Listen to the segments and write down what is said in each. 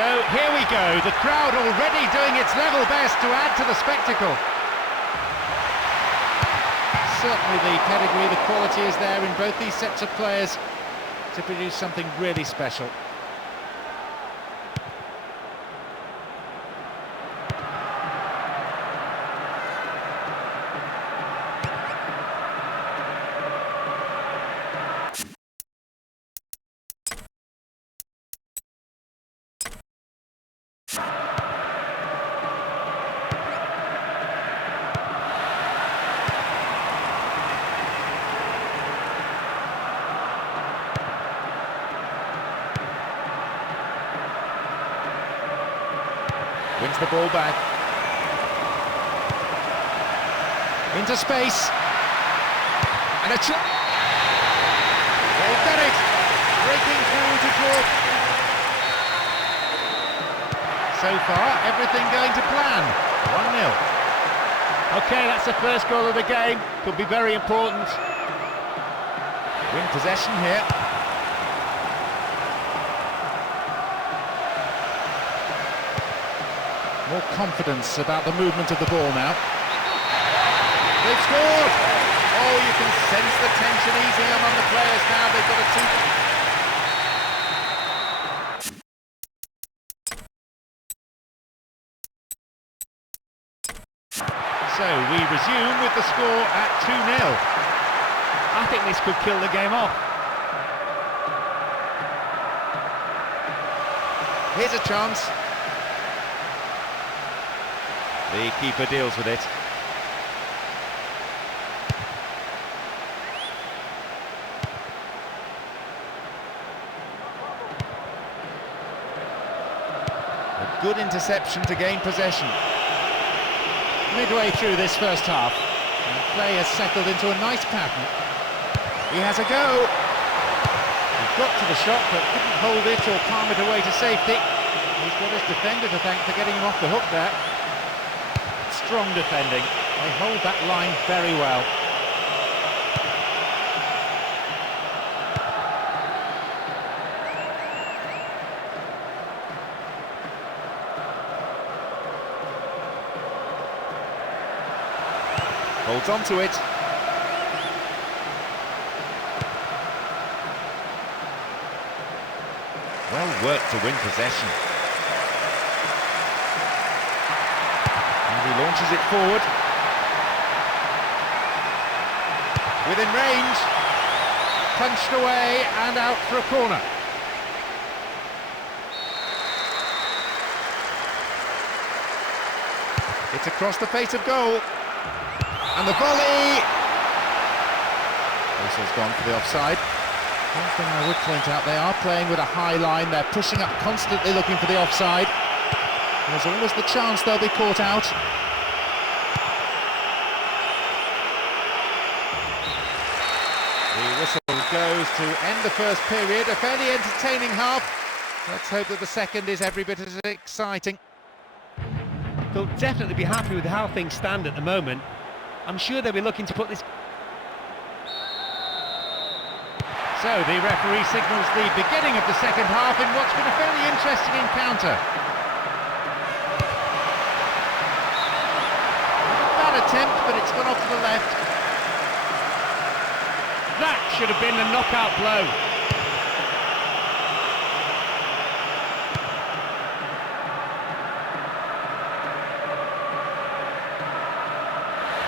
So here we go, the crowd already doing its level best to add to the spectacle. Certainly the pedigree, the quality is there in both these sets of players to produce something really special. Wins the ball back. Into space. And a shot. They've done it. Breaking through to draw. So far, everything going to plan. 1-0. Okay, that's the first goal of the game. Could be very important. Win possession here. More confidence about the movement of the ball now. They've scored! Oh, you can sense the tension easing among the players now. They've got a So we resume with the score at 2-0. I think this could kill the game off. Here's a chance. The keeper deals with it. A good interception to gain possession. Midway through this first half, and play has settled into a nice pattern. He has a go. He got to the shot but couldn't hold it or palm it away to safety. He's got his defender to thank for getting him off the hook there. Strong defending. They hold that line very well. Holds on to it. Well worked to win possession. And he launches it forward. Within range. Punched away and out for a corner. It's across the face of goal. And the volley! Whistle's gone for the offside. One thing I would point out, they are playing with a high line. They're pushing up constantly looking for the offside. There's always the chance they'll be caught out. The whistle goes to end the first period. A fairly entertaining half. Let's hope that the second is every bit as exciting. They'll definitely be happy with how things stand at the moment. I'm sure they'll be looking to put this... So the referee signals the beginning of the second half in what's been a fairly interesting encounter. Not a bad attempt, but it's gone off to the left. That should have been the knockout blow.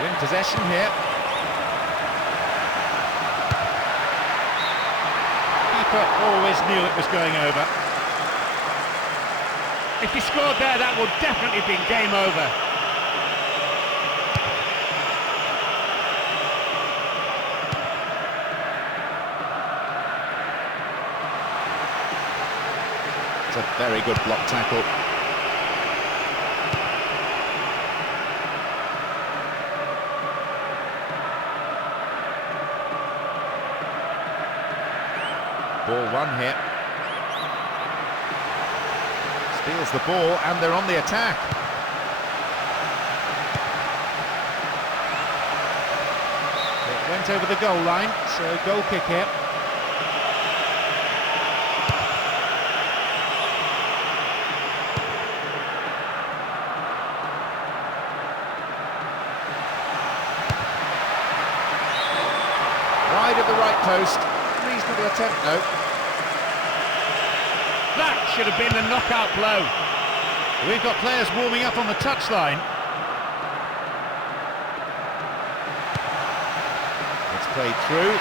Win possession here. Keeper always knew it was going over. If he scored there, that would definitely have been game over. It's a very good block tackle. Ball one here. Steals the ball and they're on the attack. It went over the goal line, so goal kick here. post. Reasonable attempt, though. That should have been the knockout blow. We've got players warming up on the touchline. It's played through.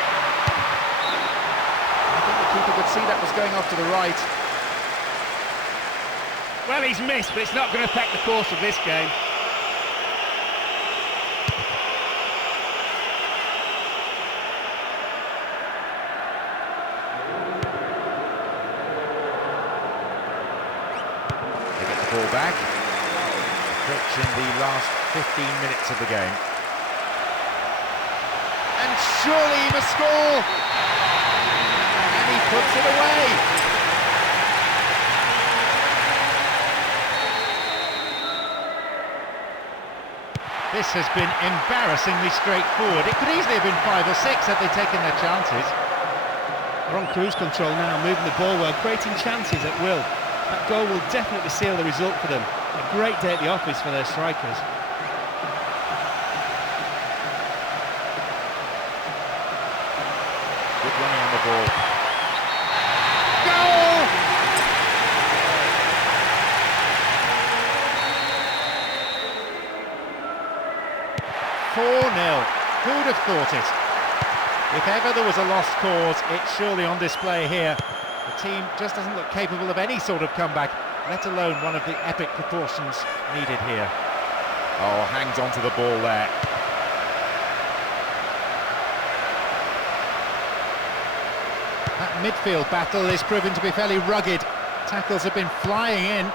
I think the keeper could see that was going off to the right. Well, he's missed, but it's not going to affect the course of this game. They get the ball back. Approaching the last 15 minutes of the game. And surely he must score! And he puts it away! This has been embarrassingly straightforward. It could easily have been 5 or 6 had they taken their chances. They're on cruise control now, moving the ball well, creating chances at will. That goal will definitely seal the result for them. A great day at the office for their strikers. Good running on the ball. Goal! 4-0. Who'd have thought it? If ever there was a lost cause, it's surely on display here. The team just doesn't look capable of any sort of comeback, let alone one of the epic proportions needed here. Oh, hangs on to the ball there. That midfield battle is proving to be fairly rugged. Tackles have been flying in.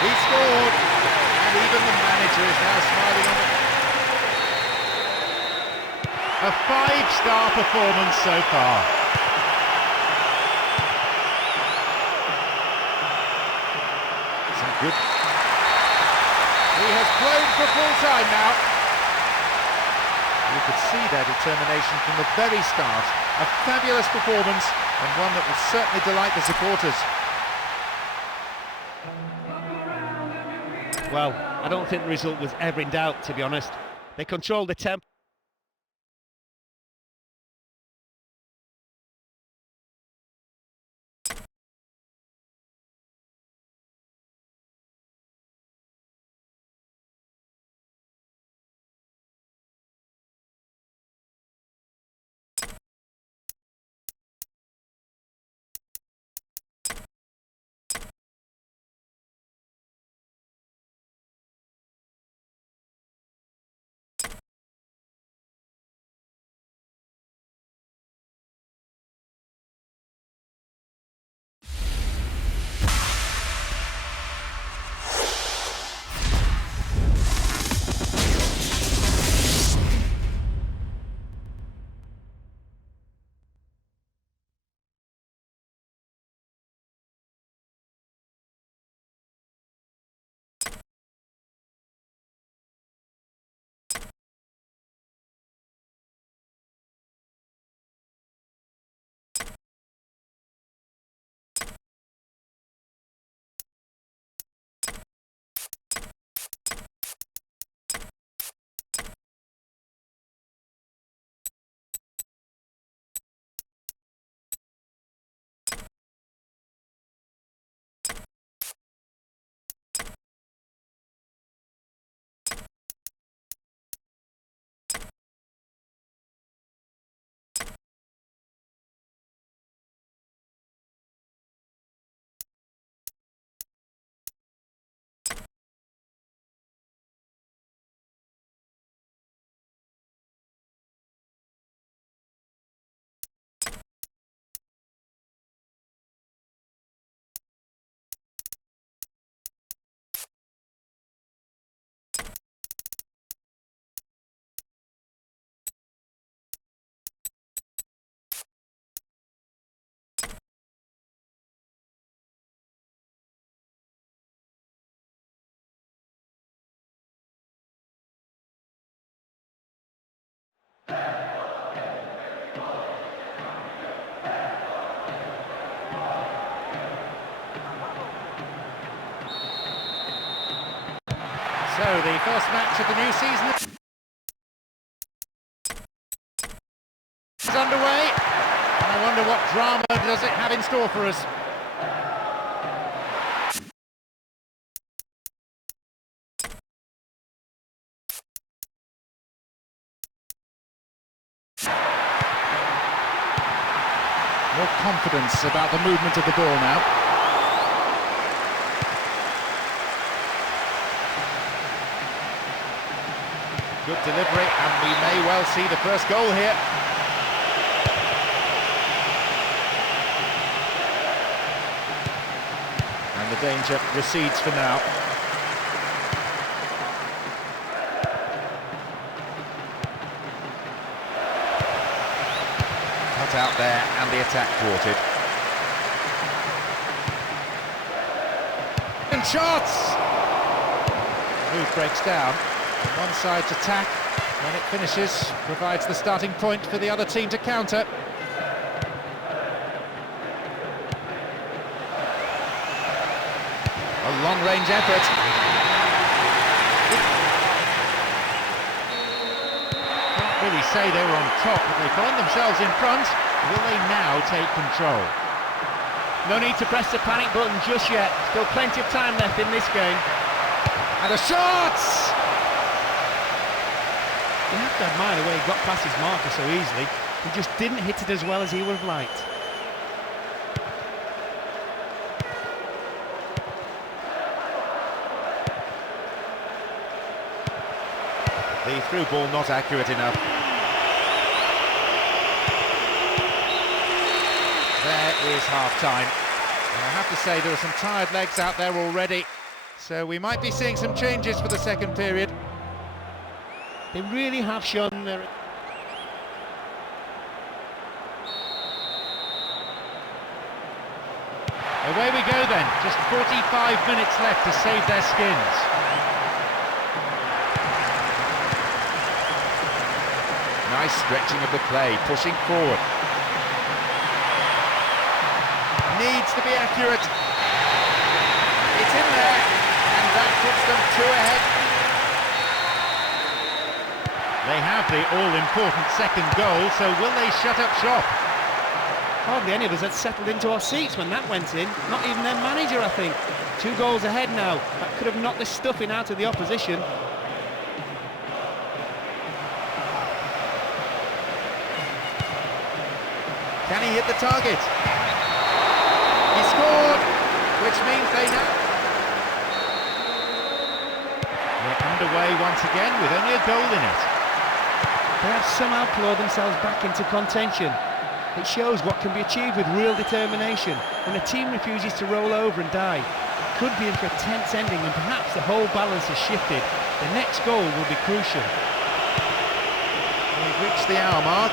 He scored, and even the manager is now smiling on it. A 5-star performance so far. Some good. He has blown for full time now. You could see their determination from the very start. A fabulous performance, and one that will certainly delight the supporters. Well, I don't think the result was ever in doubt, to be honest. They controlled the tempo. So the first match of the new season is underway, and I wonder what drama does it have in store for us. More confidence about the movement of the ball now. Good delivery, and we may well see the first goal here. And the danger recedes for now. Cut out there, and the attack thwarted. And shots! Move breaks down. One side's attack, when it finishes, provides the starting point for the other team to counter. A long-range effort. Can't really say they were on top, but they find themselves in front. Will they now take control? No need to press the panic button just yet. Still plenty of time left in this game. And a shot! You have to admire the way he got past his marker so easily. He just didn't hit it as well as he would have liked. The through ball not accurate enough. There is half-time. And I have to say there are some tired legs out there already. So we might be seeing some changes for the second period. They really have shown their... Away we go then, just 45 minutes left to save their skins. Nice stretching of the play, pushing forward. Needs to be accurate. It's in there, and that puts them 2 ahead. They have the all-important second goal, so will they shut up shop? Hardly any of us had settled into our seats when that went in. Not even their manager, I think. 2 goals ahead now. That could have knocked the stuffing out of the opposition. Can he hit the target? He scored, which means they now... They're underway once again with only a goal in it. They have somehow clawed themselves back into contention. It shows what can be achieved with real determination when a team refuses to roll over and die. It could be in for a tense ending, and perhaps the whole balance has shifted. The next goal will be crucial. We've reached the hour mark.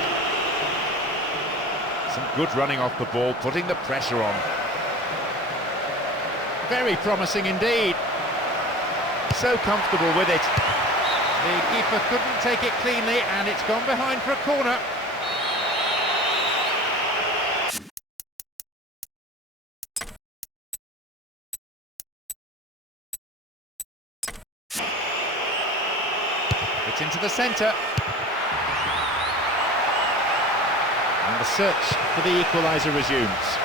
Some good running off the ball, putting the pressure on. Very promising indeed. So comfortable with it. The keeper couldn't take it cleanly, and it's gone behind for a corner. It's into the centre. And the search for the equaliser resumes.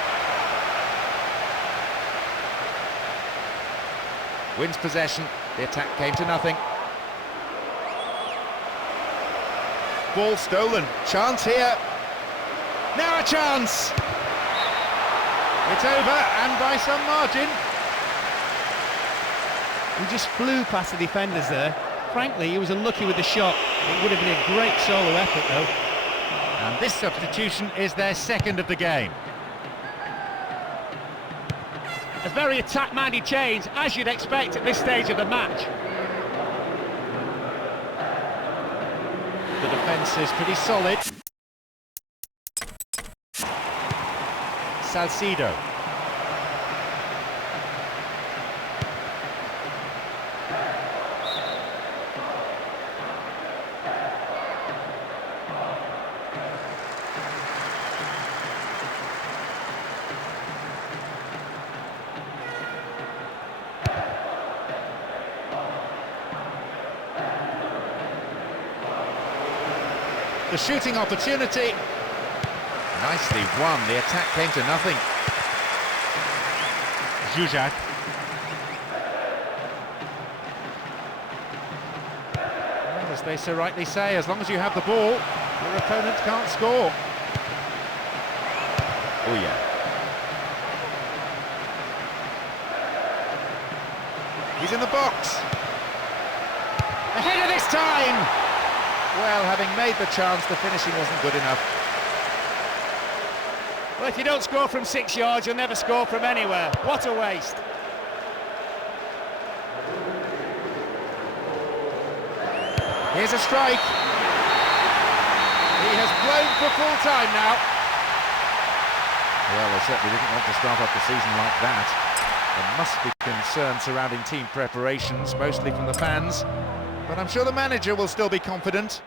Wins possession, the attack came to nothing. Ball stolen, chance here. Now a chance! It's over, and by some margin. He just flew past the defenders there. Frankly, he was unlucky with the shot. It would have been a great solo effort though. And this substitution is their second of the game. A very attack-minded change, as you'd expect at this stage of the match. The defence is pretty solid. Salcido. the shooting opportunity. Nicely won, the attack came to nothing. Zuzak. Well, as they so rightly say, as long as you have the ball, your opponent can't score. Oh yeah. He's in the box. Ahead of this time! Well, having made the chance, the finishing wasn't good enough. Well, if you don't score from 6 yards, you'll never score from anywhere. What a waste. Here's a strike. He has blown for full time now. Well, they certainly didn't want to start off the season like that. There must be concern surrounding team preparations, mostly from the fans. But I'm sure the manager will still be confident.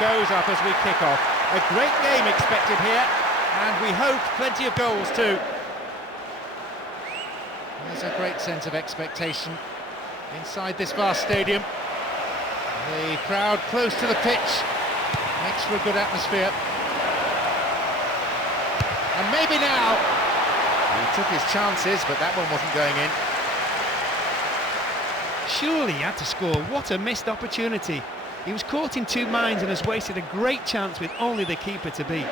Goes up as we kick off. A great game expected here, and we hope plenty of goals too. There's a great sense of expectation inside this vast stadium. The crowd close to the pitch makes for a good atmosphere. And maybe now. He took his chances, but that one wasn't going in. Surely he had to score. What a missed opportunity. He was caught in two minds and has wasted a great chance with only the keeper to beat.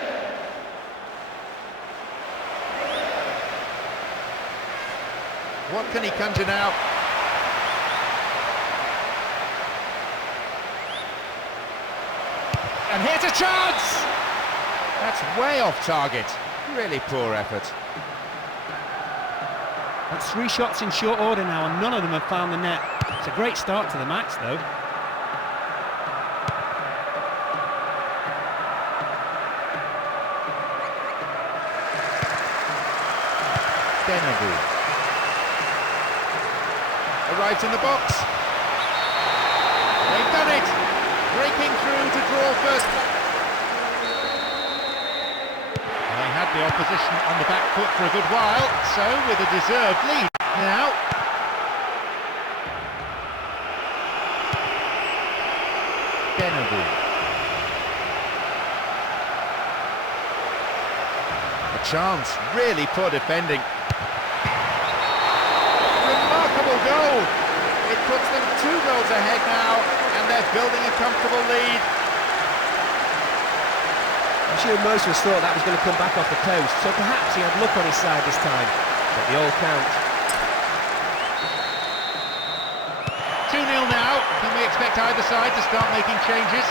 What can he conjure now? And here's a chance! That's way off target. Really poor effort. That's 3 shots in short order now, and none of them have found the net. It's a great start to the match, though. Arrives in the box. They've done it! Breaking through to draw first. They had the opposition on the back foot for a good while, so with a deserved lead now. Dennebu. A chance, really poor defending. Goal. It puts them 2 goals ahead now, and they're building a comfortable lead. I'm sure most of us thought that was going to come back off the post, so perhaps he had luck on his side this time, but they all count. 2-0 now. Can we expect either side to start making changes?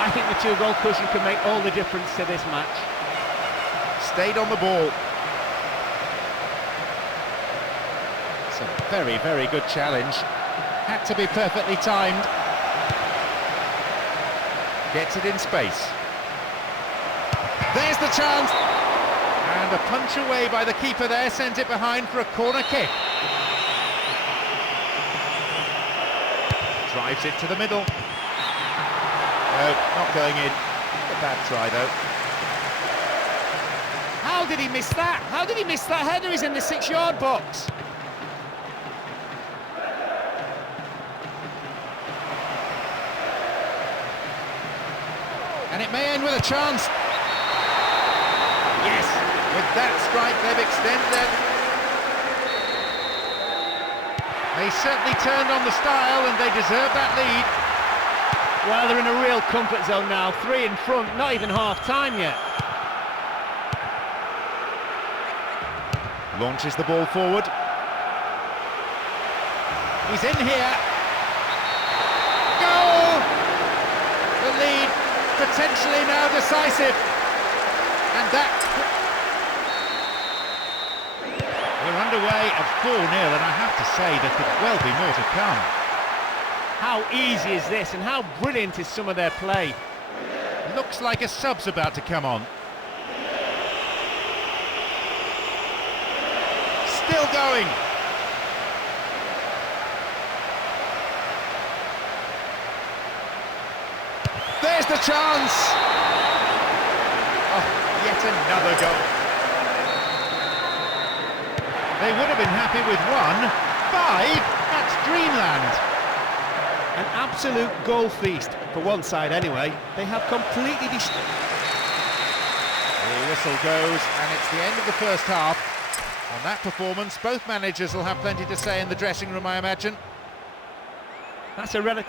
I think the 2-goal cushion can make all the difference to this match. Stayed on the ball. It's a very, very good challenge. Had to be perfectly timed. Gets it in space. There's the chance! And a punch away by the keeper there, sent it behind for a corner kick. Drives it to the middle. No, not going in. A bad try though. How did he miss that? How did he miss that header? He's in the 6-yard box. And it may end with a chance. Yes, with that strike they've extended it. They certainly turned on the style and they deserve that lead. Well, they're in a real comfort zone now. 3 in front, not even half-time yet. Launches the ball forward. He's in here. Goal! The lead potentially now decisive. And that... We're underway at 4-0, and I have to say there could well be more to come. How easy is this, and how brilliant is some of their play? Looks like a sub's about to come on. Still going. There's the chance. Oh, yet another goal. They would have been happy with 1. 5, that's dreamland. An absolute goal feast, for one side anyway. They have completely destroyed. The whistle goes, and it's the end of the first half. On that performance, both managers will have plenty to say in the dressing room, I imagine. That's a relic.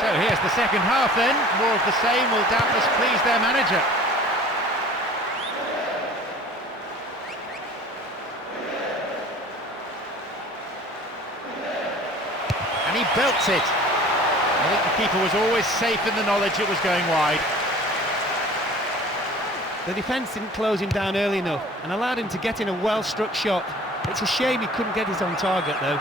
So here's the second half then. More of the same will doubtless please their manager. And he belts it. I think the keeper was always safe in the knowledge it was going wide. The defence didn't close him down early enough and allowed him to get in a well-struck shot. It's a shame he couldn't get it on target though.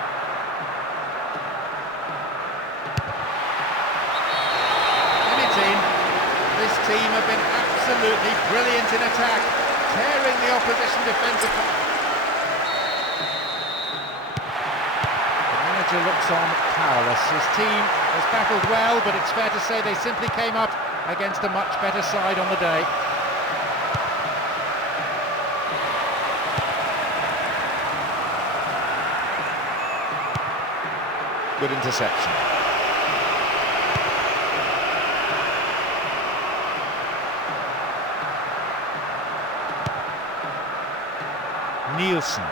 And it's in. This team have been absolutely brilliant in attack, tearing the opposition defence apart. The manager manager looks on powerless. His team has battled well, but it's fair to say they simply came up against a much better side on the day. Good interception. Nielsen.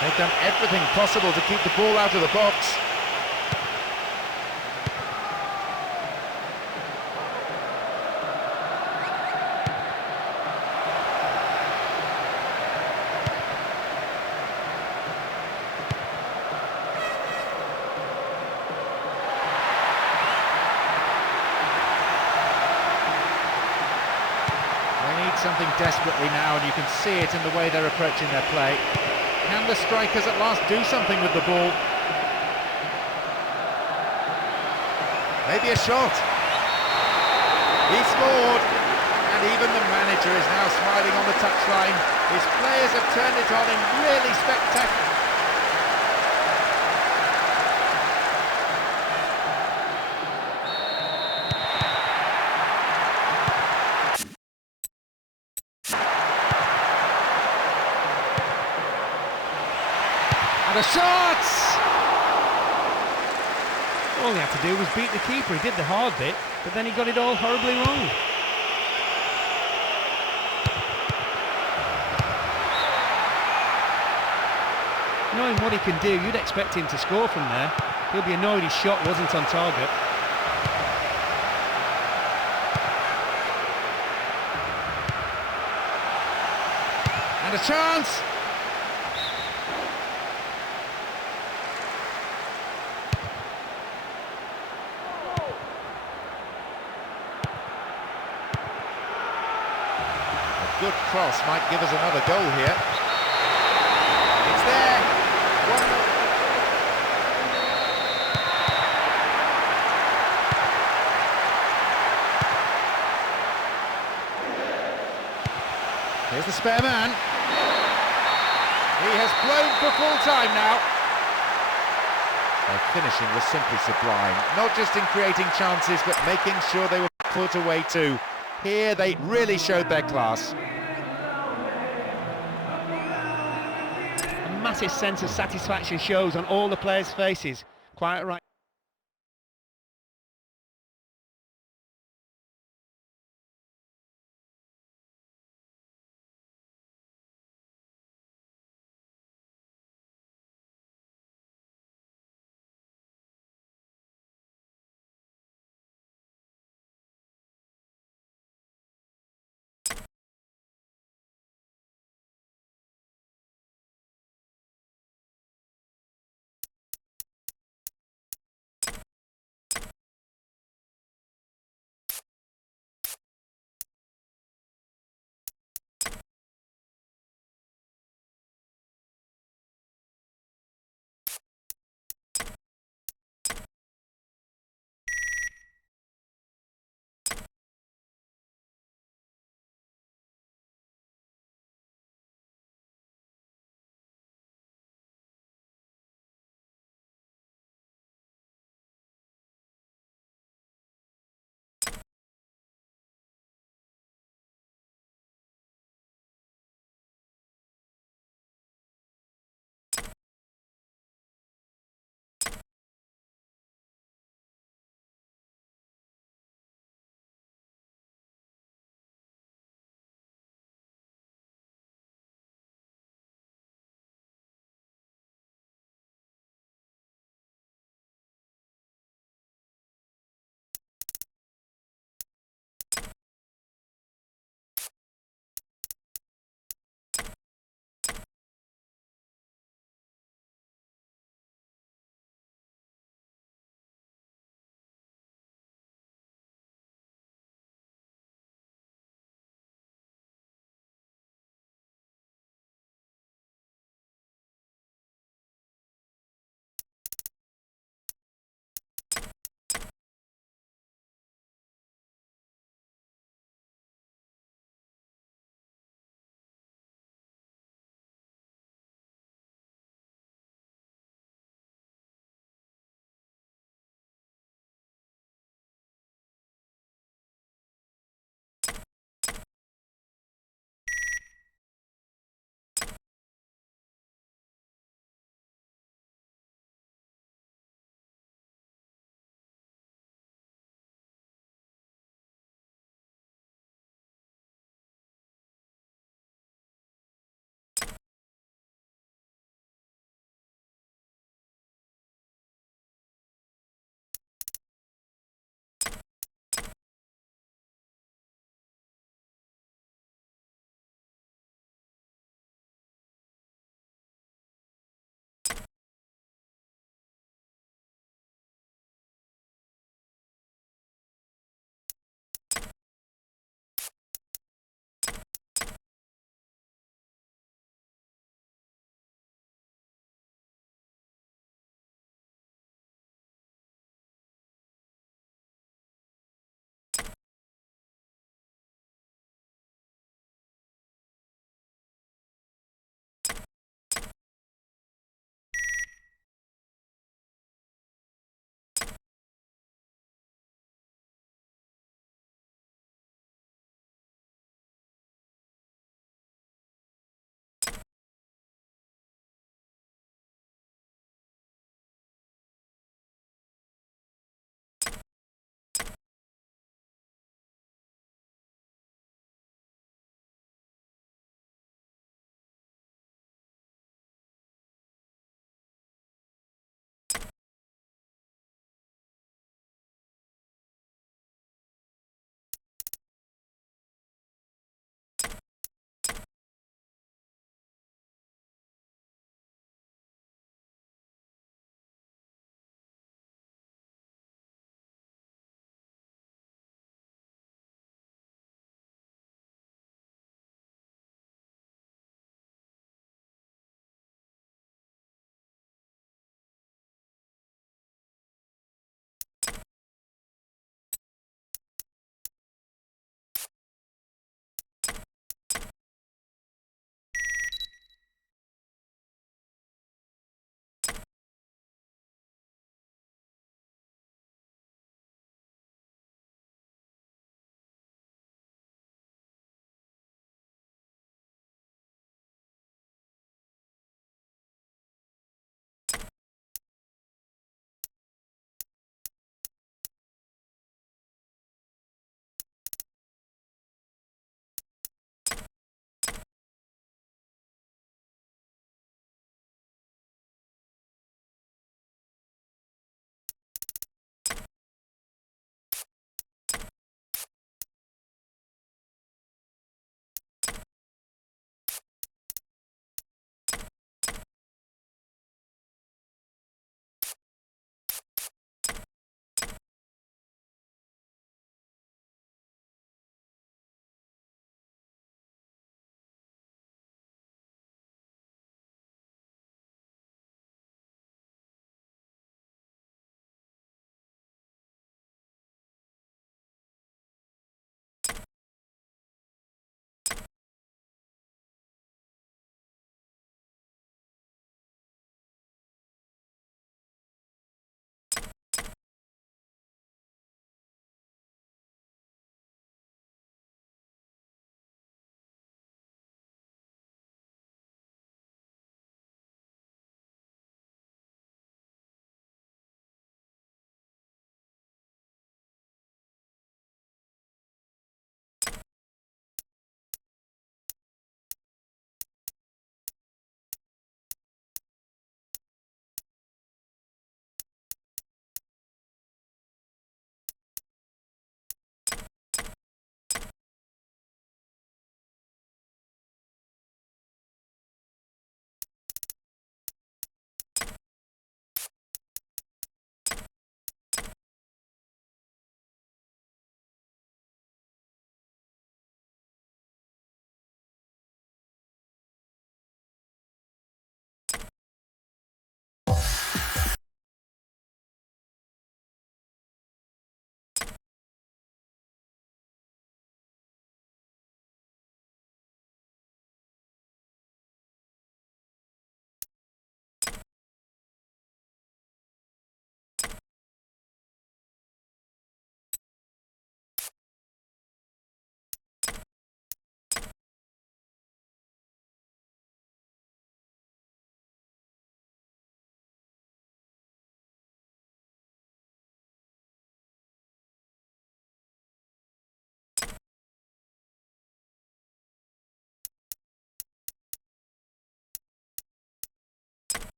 They've done everything possible to keep the ball out of the box. Something desperately now, and you can see it in the way they're approaching their play. Can the strikers at last do something with the ball? Maybe a shot. He scored, and even the manager is now smiling on the touchline. His players have turned it on in really spectacular. And a shot! All he had to do was beat the keeper. He did the hard bit, but then he got it all horribly wrong. Knowing what he can do, you'd expect him to score from there. He'll be annoyed his shot wasn't on target. And a chance! Good cross might give us another goal here. It's there. 1-0. Here's the spare man. He has blown for full time now. Their finishing was simply sublime, not just in creating chances, but making sure they were put away too. Here they really showed their class. A massive sense of satisfaction shows on all the players' faces. Quite right.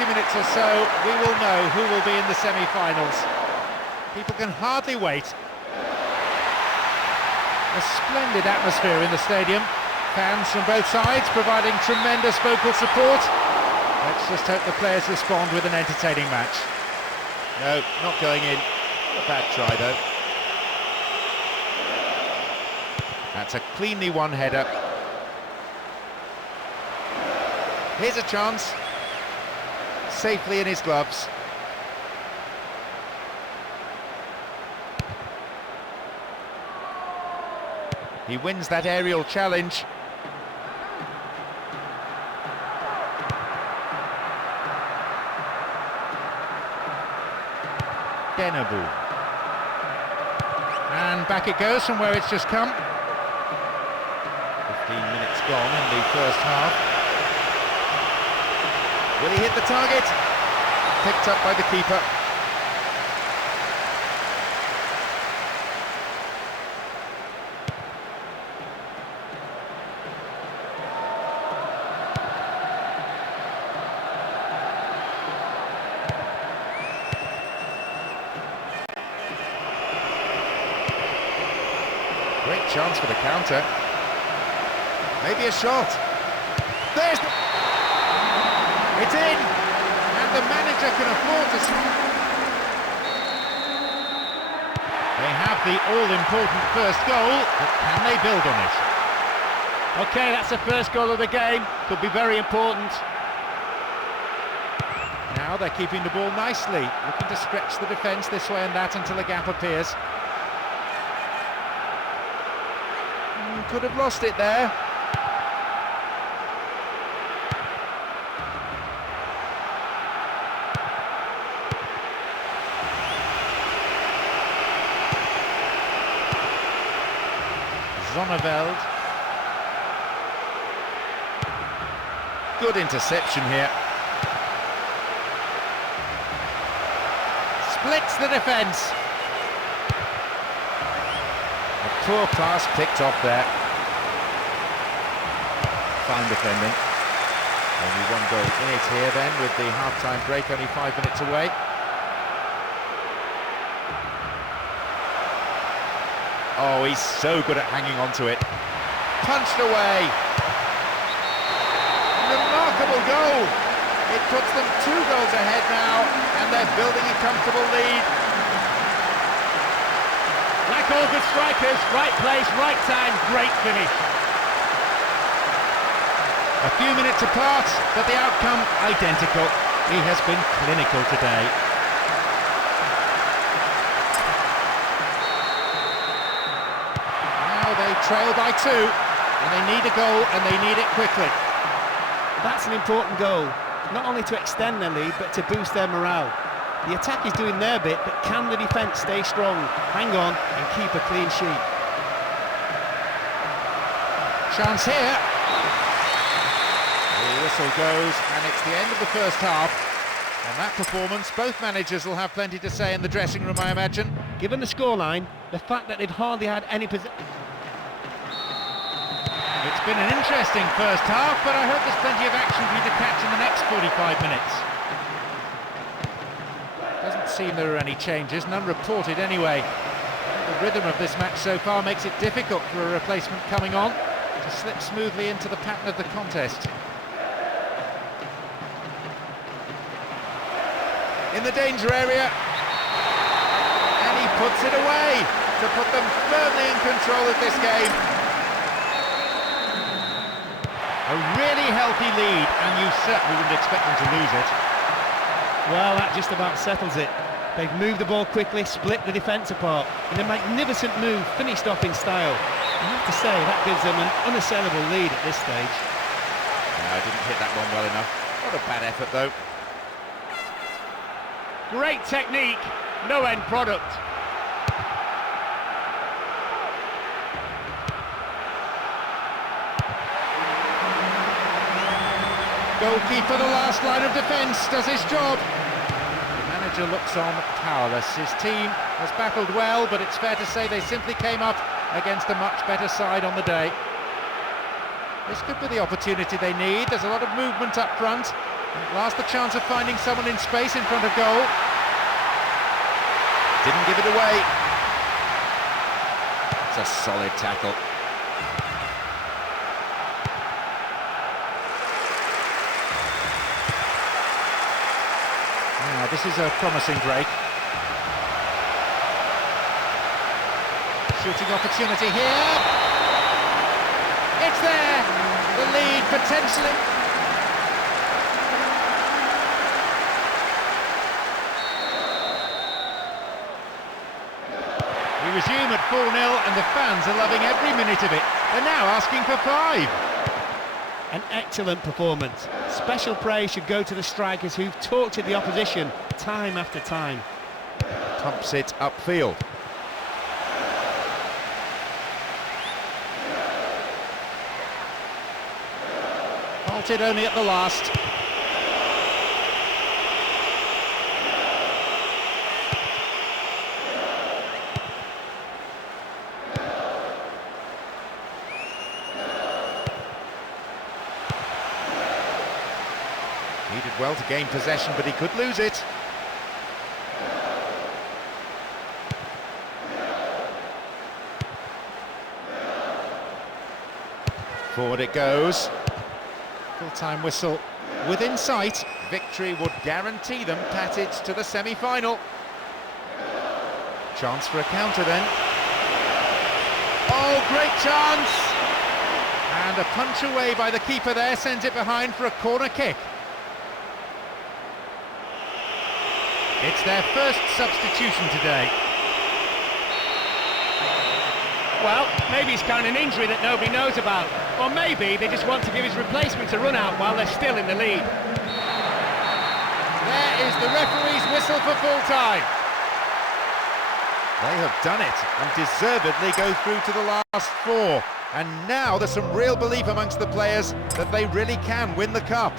40 minutes or so, we will know who will be in the semi-finals. People can hardly wait. A splendid atmosphere in the stadium. Fans from both sides providing tremendous vocal support. Let's just hope the players respond with an entertaining match. No, not going in. A bad try though. That's a cleanly won header. Here's a chance. Safely in his gloves. He wins that aerial challenge. Denabu. And back it goes from where it's just come. 15 minutes gone in the first half. Will he hit the target? Picked up by the keeper. Great chance for the counter. Maybe a shot. There's the... It's in! And the manager can afford to... They have the all-important first goal, but can they build on it? Okay, that's the first goal of the game. Could be very important. Now they're keeping the ball nicely, looking to stretch the defence this way and that until a gap appears. Could have lost it there. Zonneveld. Good interception here. Splits the defence. A poor pass picked off there. Fine defending. Only one goal in it here then, with the half-time break only 5 minutes away. Oh, he's so good at hanging on to it. Punched away. Remarkable goal. It puts them 2 goals ahead now, and they're building a comfortable lead. Like all good strikers, right place, right time, great finish. A few minutes apart, but the outcome identical. He has been clinical today. Now they trail by 2, and they need a goal, and they need it quickly. That's an important goal, not only to extend their lead, but to boost their morale. The attack is doing their bit, but can the defence stay strong, hang on, and keep a clean sheet? Chance here. The whistle goes, and it's the end of the first half. And that performance, both managers will have plenty to say in the dressing room, I imagine. Given the scoreline, the fact that they've hardly had any possession... It's been an interesting first half, but I hope there's plenty of action for you to catch in the next 45 minutes. Doesn't seem there are any changes, none reported anyway. The rhythm of this match so far makes it difficult for a replacement coming on to slip smoothly into the pattern of the contest. In the danger area, and he puts it away to put them firmly in control of this game. A really healthy lead, and you certainly wouldn't expect them to lose it. Well, that just about settles it. They've moved the ball quickly, split the defence apart, in a magnificent move, finished off in style. I have to say, that gives them an unassailable lead at this stage. No, I didn't hit that one well enough. What a bad effort, though. Great technique, no end product. Goalkeeper, the last line of defence, does his job. The manager looks on powerless. His team has battled well, but it's fair to say they simply came up against a much better side on the day. This could be the opportunity they need. There's a lot of movement up front. Lost the chance of finding someone in space in front of goal. Didn't give it away. It's a solid tackle. Now, this is a promising break. Shooting opportunity here. It's there. The lead potentially. We resume at 4-0 and the fans are loving every minute of it. They're now asking for 5. An excellent performance. Special praise should go to the strikers who've talked to the opposition time after time. Pumps it upfield. Halted only at the last. He did well to gain possession, but he could lose it. Forward it goes. Full-time whistle within sight. Victory would guarantee them passage to the semi-final. Chance for a counter then. Oh, great chance! And a punch away by the keeper there sends it behind for a corner kick. It's their first substitution today. Well, maybe he's carrying an injury that nobody knows about. Or maybe they just want to give his replacement a run out while they're still in the lead. There is the referee's whistle for full-time. They have done it and deservedly go through to the last 4. And now there's some real belief amongst the players that they really can win the cup.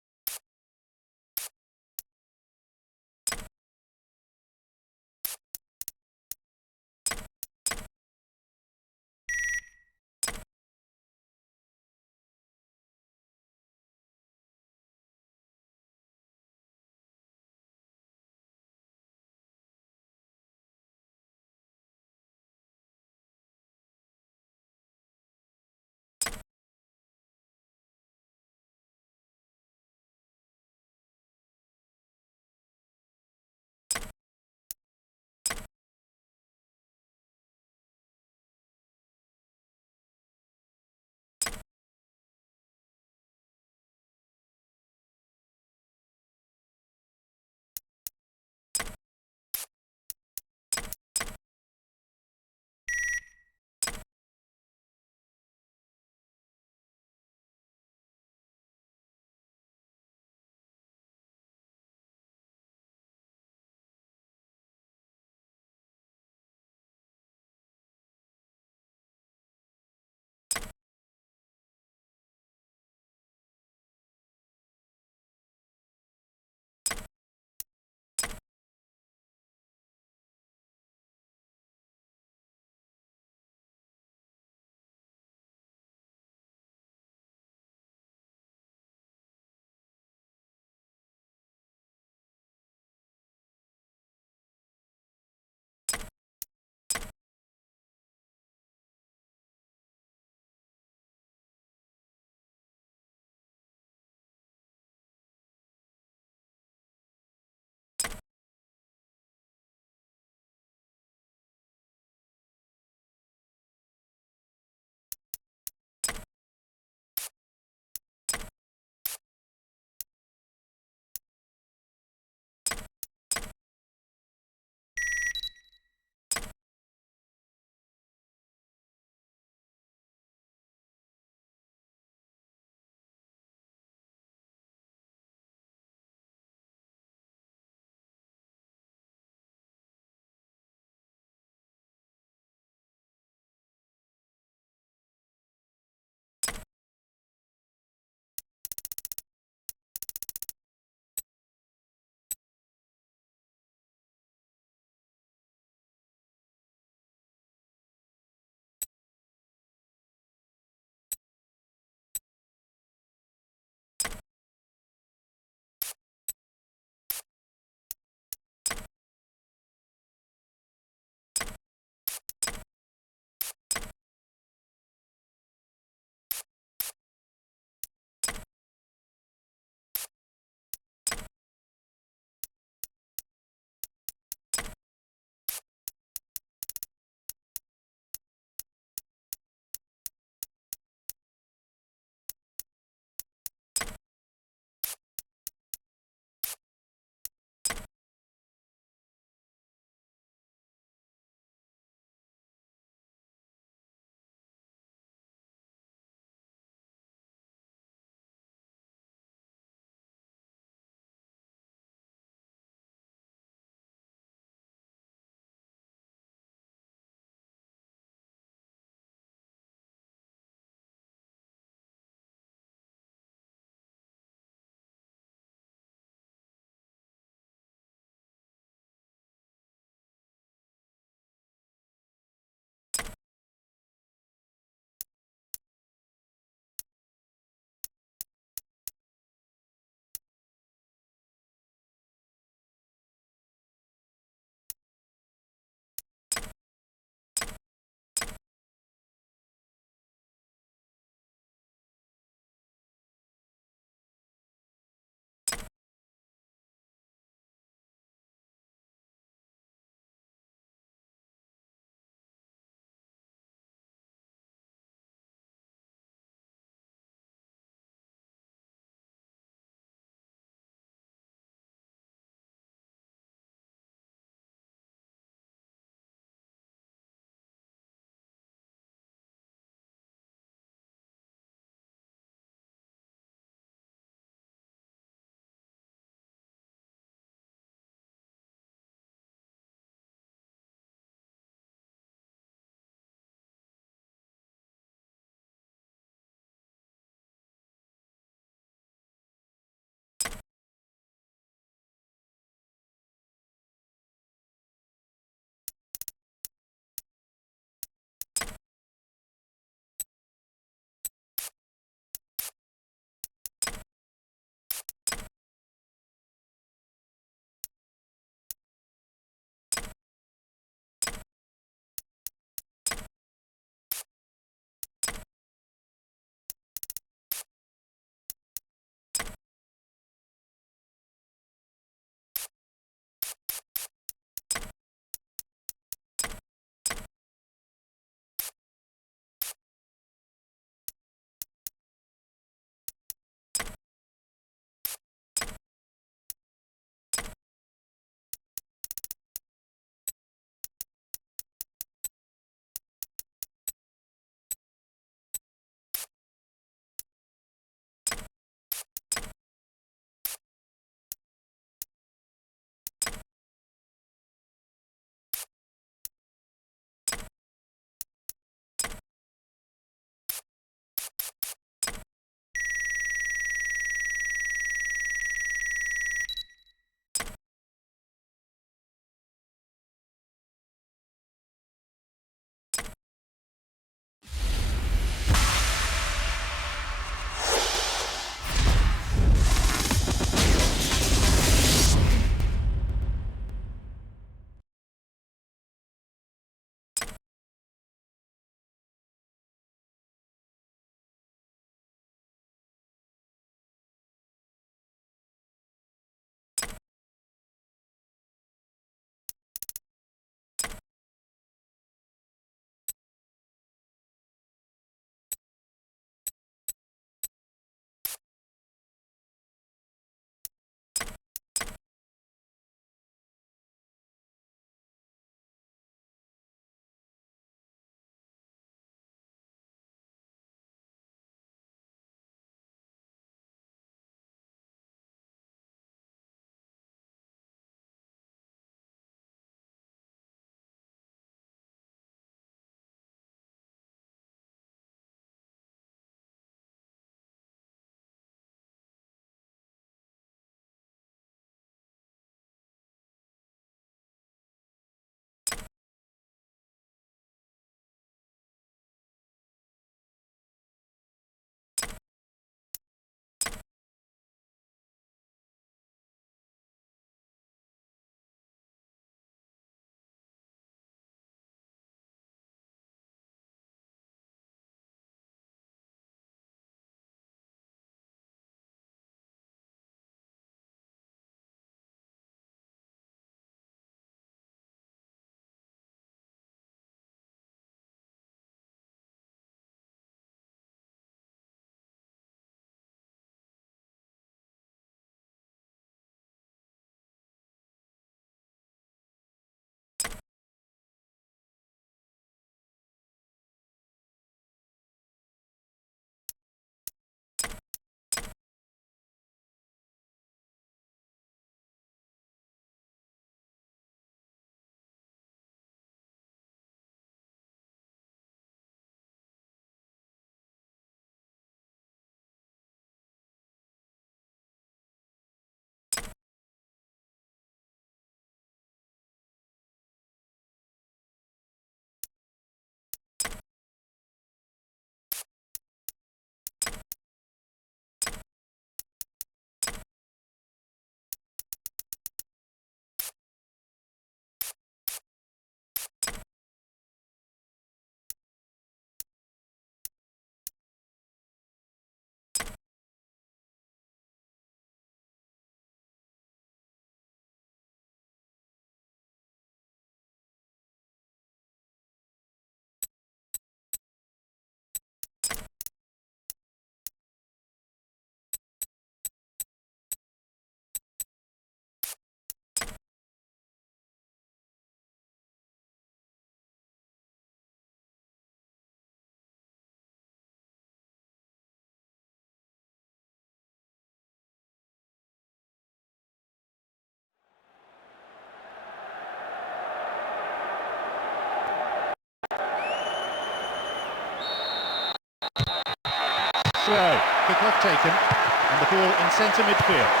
throw. Kick-off taken, and the ball in centre midfield.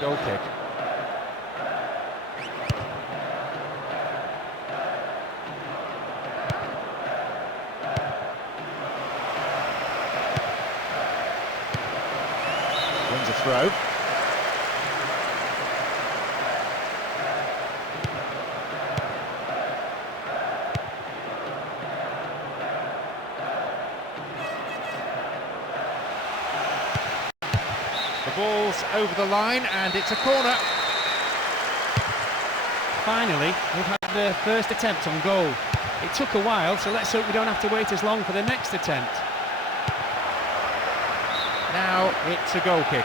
Goal kick. Wins a throw. The ball's over the line and it's a corner. Finally, we've had the first attempt on goal. It took a while, so let's hope we don't have to wait as long for the next attempt. Now it's a goal kick.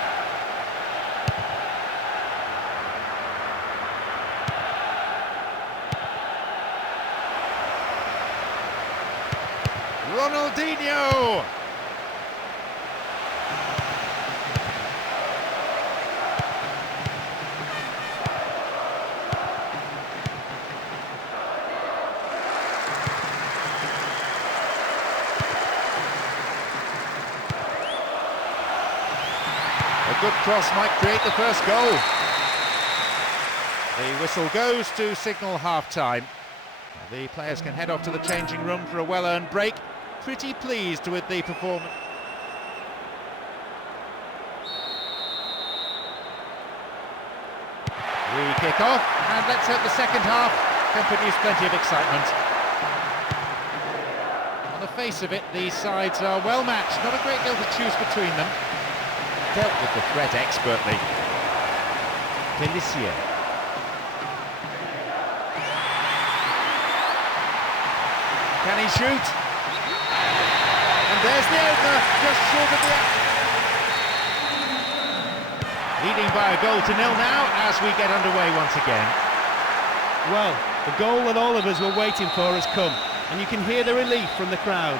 Ronaldinho! A good cross might create the first goal. The whistle goes to signal half-time. The players can head off to the changing room for a well-earned break. Pretty pleased with the performance. We kick off, and let's hope the second half can produce plenty of excitement. On the face of it, these sides are well matched, not a great deal to choose between them. Dealt with the threat expertly. Felicia. Can he shoot? And there's the opener, just short of the... Leading by a goal to nil now as we get underway once again. Well, the goal that all of us were waiting for has come, and you can hear the relief from the crowd.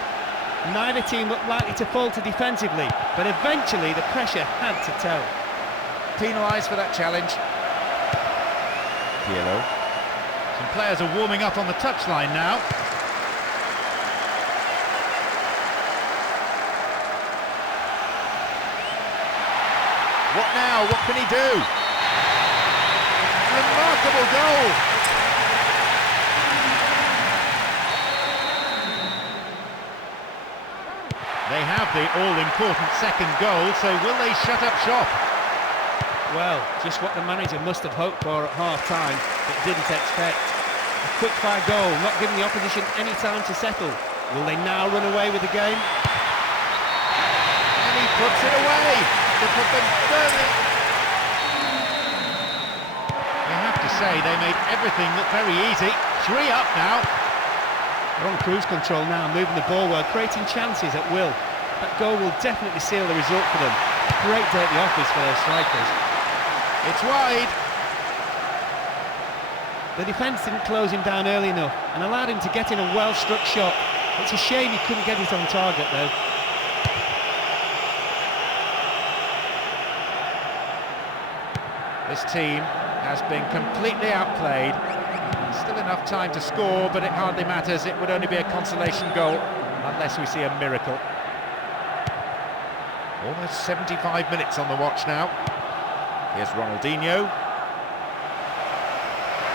Neither team looked likely to falter defensively, but eventually the pressure had to tell. Penalised for that challenge. Pielo. Some players are warming up on the touchline now. What now? What can he do? Remarkable goal! They have the all-important second goal, so will they shut up shop? Well, just what the manager must have hoped for at half-time, but didn't expect. A quick-fire goal, not giving the opposition any time to settle. Will they now run away with the game? And he puts it away to put them firmly. You have to say they made everything look very easy. 3 up now. They're on cruise control now, moving the ball well, creating chances at will. That goal will definitely seal the result for them. Great day at the office for their strikers. It's wide. The defence didn't close him down early enough and allowed him to get in a well-struck shot. It's a shame he couldn't get it on target though. This team has been completely outplayed. Still enough time to score, but it hardly matters. It would only be a consolation goal unless we see a miracle. Almost 75 minutes on the watch now. Here's Ronaldinho.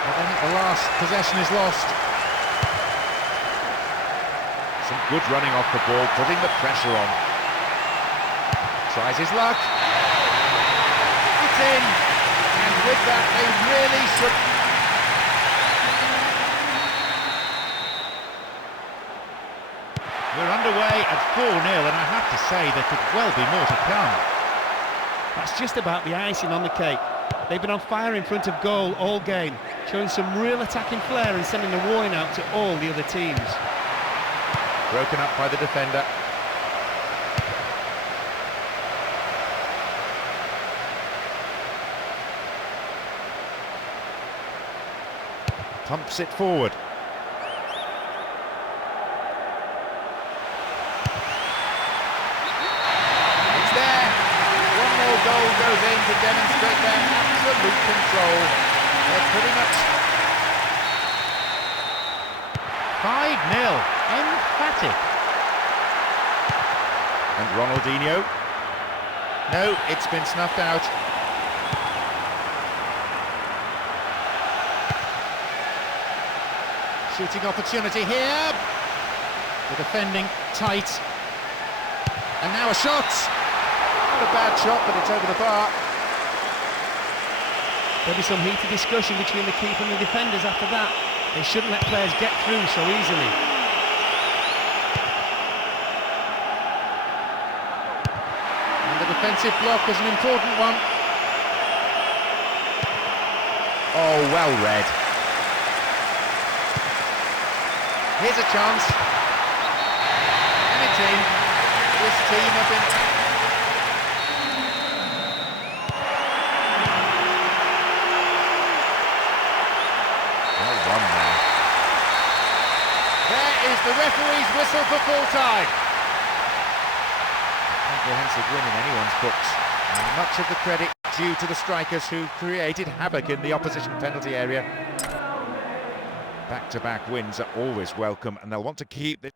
I think the last possession is lost. Some good running off the ball, putting the pressure on. Tries his luck. It's in. And with that, they really should... We're underway at 4-0, and I have to say there could well be more to come. That's just about the icing on the cake. They've been on fire in front of goal all game, showing some real attacking flair and sending a warning out to all the other teams. Broken up by the defender. Pumps it forward. the goal goes in to demonstrate their absolute control. They're pretty much 5-0, emphatic. And Ronaldinho. No, it's been snuffed out. Shooting opportunity here. The defending tight. And now a shot. Not a bad shot, but it's over the bar. There'll be some heated discussion between the keeper and the defenders after that. They shouldn't let players get through so easily. And the defensive block is an important one. Oh, well read. Here's a chance. Any team. This team have been... Well done there. There is the referee's whistle for full time. Comprehensive win in anyone's books. And much of the credit due to the strikers who created havoc in the opposition penalty area. Back-to-back wins are always welcome, and they'll want to keep this.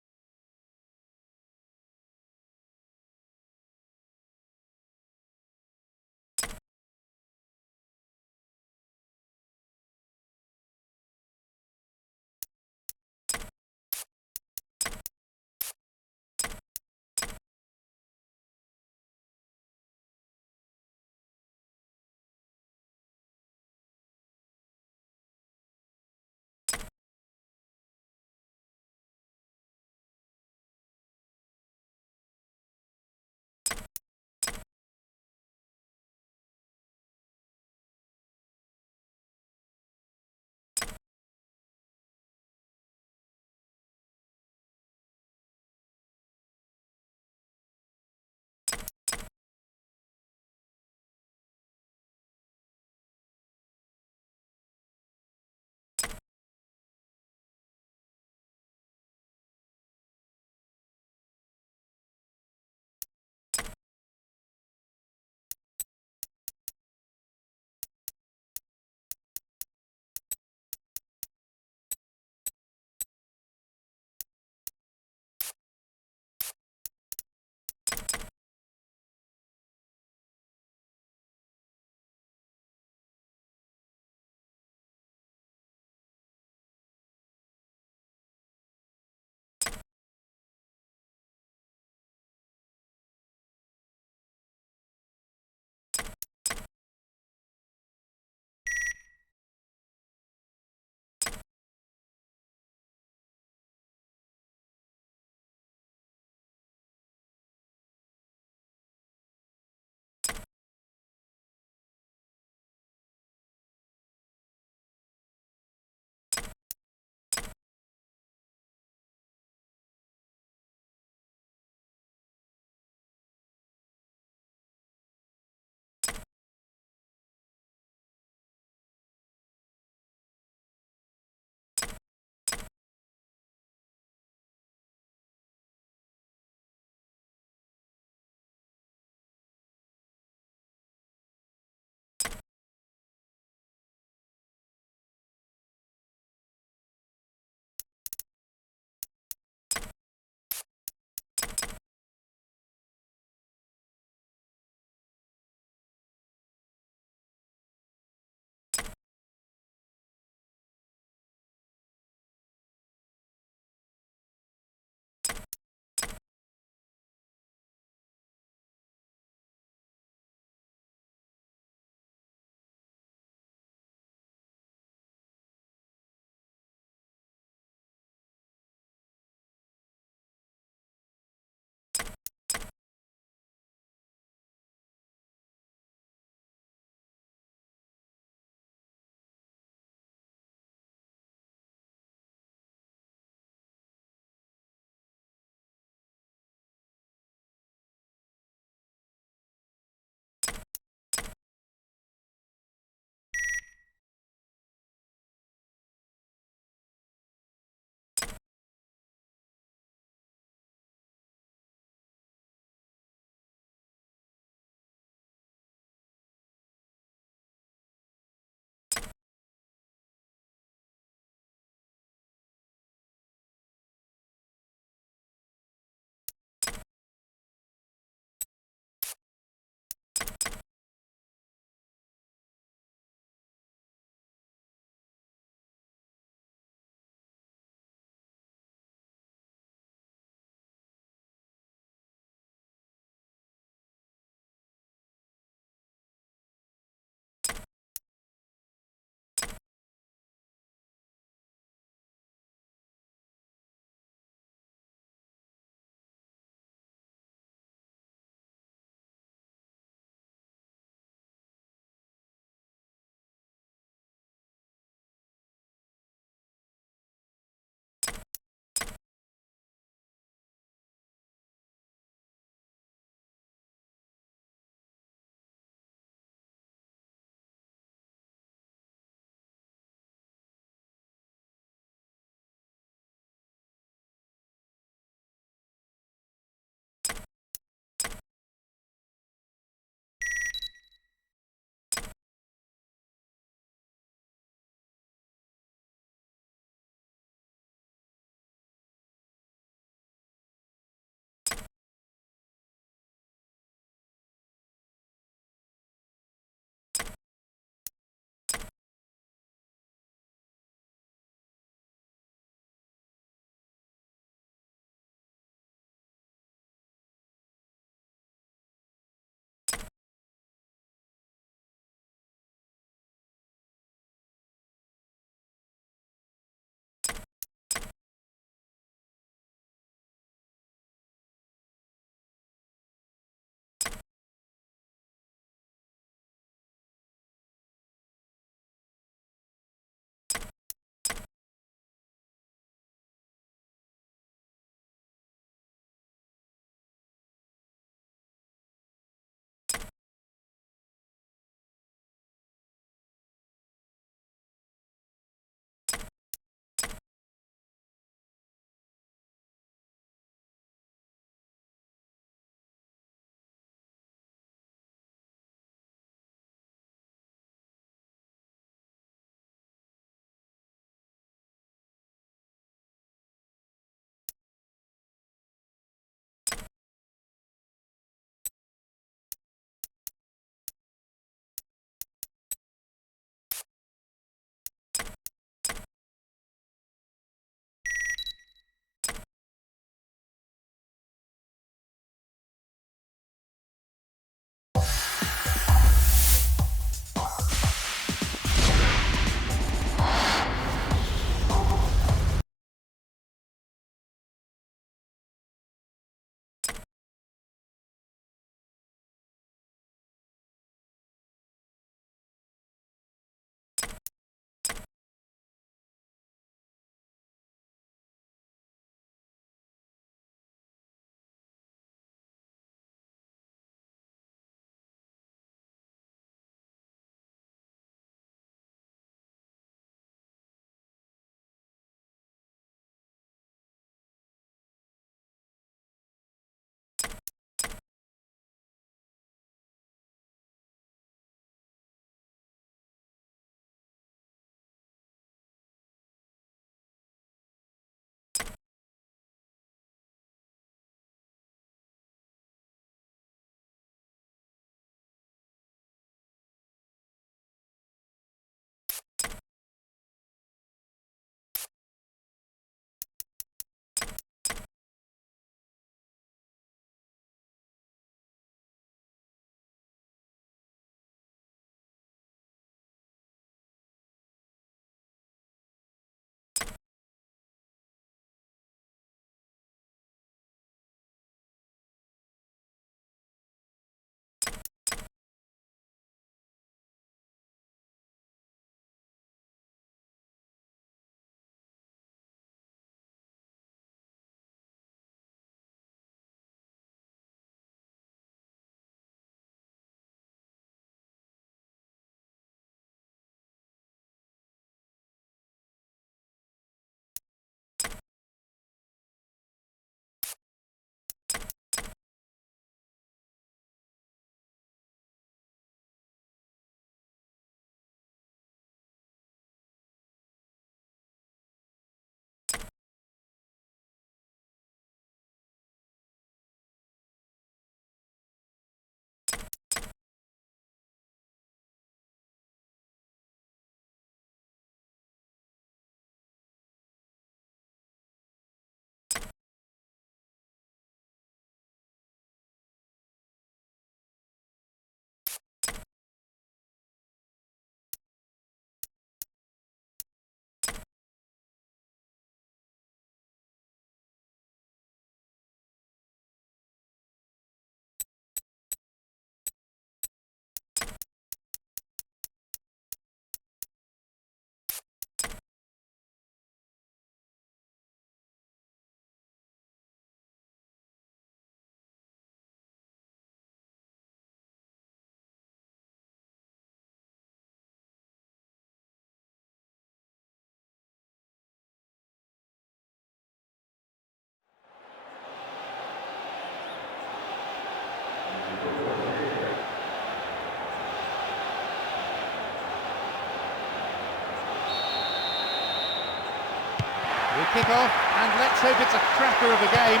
We kick off, and let's hope it's a cracker of a game.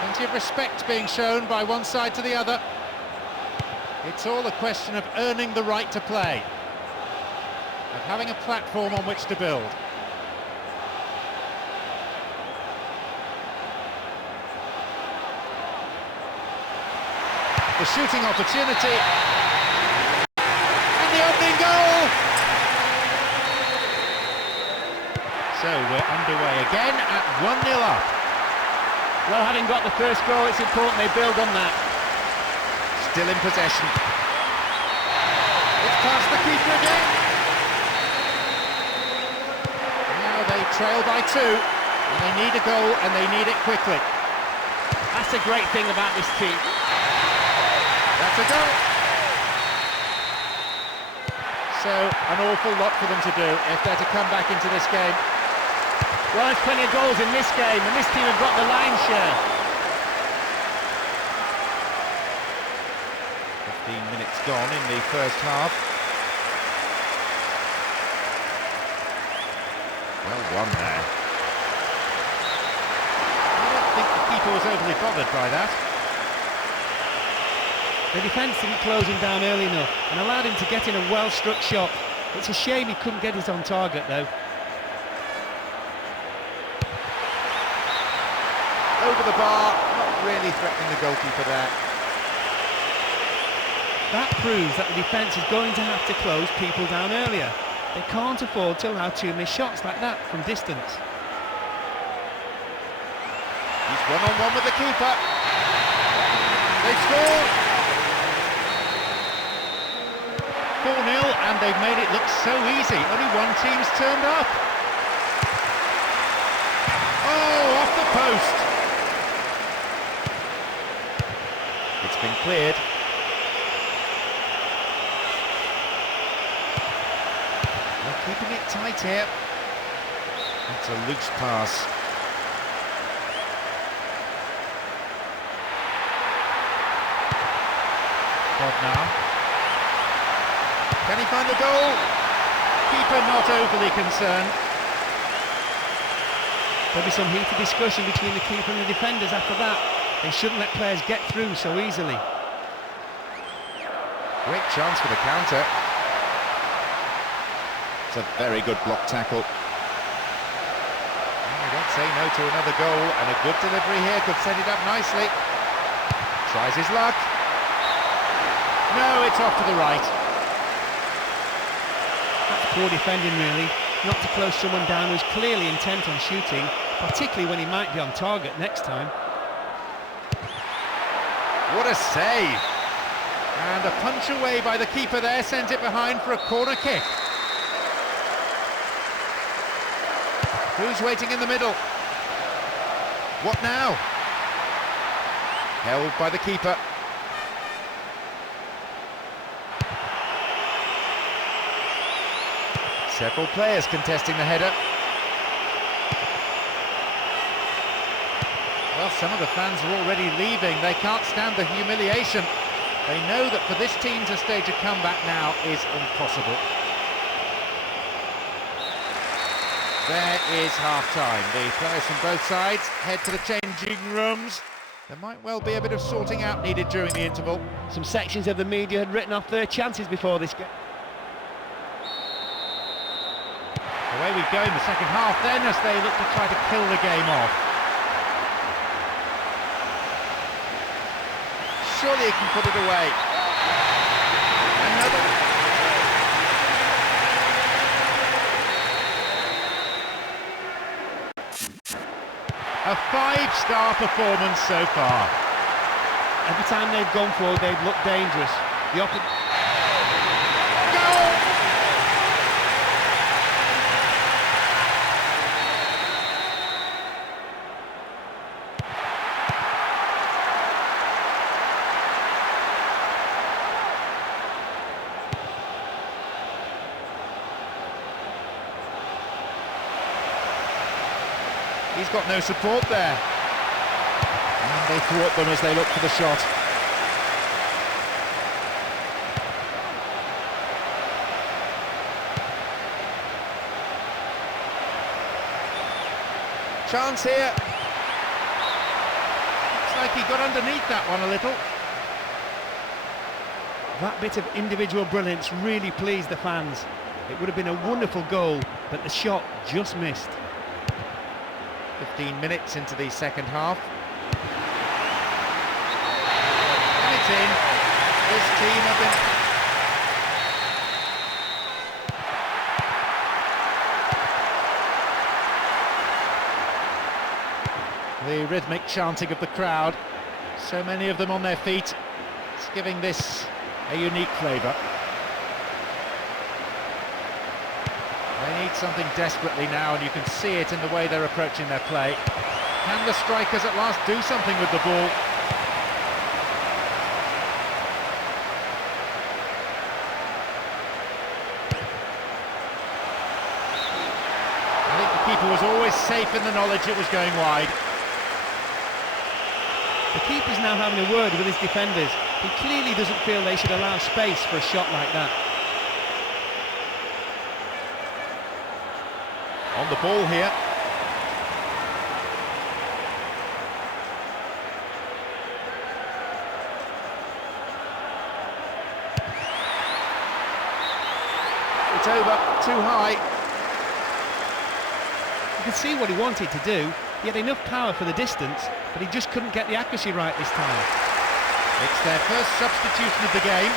Plenty of respect being shown by one side to the other. It's all a question of earning the right to play, of having a platform on which to build. The shooting opportunity, and the opening goal! So we're underway again at 1-0 up. Well, having got the first goal, it's important they build on that. Still in possession. It's past the keeper again. Now they trail by 2, and they need a goal, and they need it quickly. That's a great thing about this team. That's a goal. So, an awful lot for them to do if they're to come back into this game. Well, there's plenty of goals in this game, and this team have got the lion's share. 15 minutes gone in the first half. Well won there. I don't think the keeper was overly bothered by that. The defence didn't close him down early enough and allowed him to get in a well-struck shot. It's a shame he couldn't get it on target, though. Over the bar, not really threatening the goalkeeper there. That proves that the defence is going to have to close people down earlier. They can't afford to allow too many shots like that from distance. He's one-on-one with the keeper. They score! 4-0, and they've made it look so easy. Only one team's turned up. Oh, off the post. It's been cleared. They're keeping it tight here. It's a loose pass. Now. Can he find the goal? Keeper not overly concerned. There'll be some heated discussion between the keeper and the defenders after that. They shouldn't let players get through so easily. Great chance for the counter. It's a very good block tackle. Oh, don't say no to another goal, and a good delivery here could set it up nicely. Tries his luck. No, it's off to the right. That's poor defending, really. Not to close someone down who's clearly intent on shooting, particularly when he might be on target next time. What a save! And a punch away by the keeper there sent it behind for a corner kick. Who's waiting in the middle? What now? Held by the keeper. Several players contesting the header. Well, some of the fans are already leaving. They can't stand the humiliation. They know that for this team to stage a comeback now is impossible. There is half-time. The players from both sides head to the changing rooms. There might well be a bit of sorting out needed during the interval. Some sections of the media had written off their chances before this game. Away we go in the second half then, as they look to try to kill the game off. Surely he can put it away. Another. A 5-star performance so far. Every time they've gone forward, they've looked dangerous. The Goal! He's got no support there. And they thwart them as they look for the shot. Chance here. Looks like he got underneath that one a little. That bit of individual brilliance really pleased the fans. It would have been a wonderful goal, but the shot just missed. 15 minutes into the second half. And it's in. This team have been... The rhythmic chanting of the crowd. So many of them on their feet. It's giving this a unique flavour. They need something desperately now, and you can see it in the way they're approaching their play. Can the strikers at last do something with the ball? I think the keeper was always safe in the knowledge it was going wide. The keeper's now having a word with his defenders. He clearly doesn't feel they should allow space for a shot like that. On the ball here. It's over, too high. You could see what he wanted to do. He had enough power for the distance, but he just couldn't get the accuracy right this time. It's their first substitution of the game.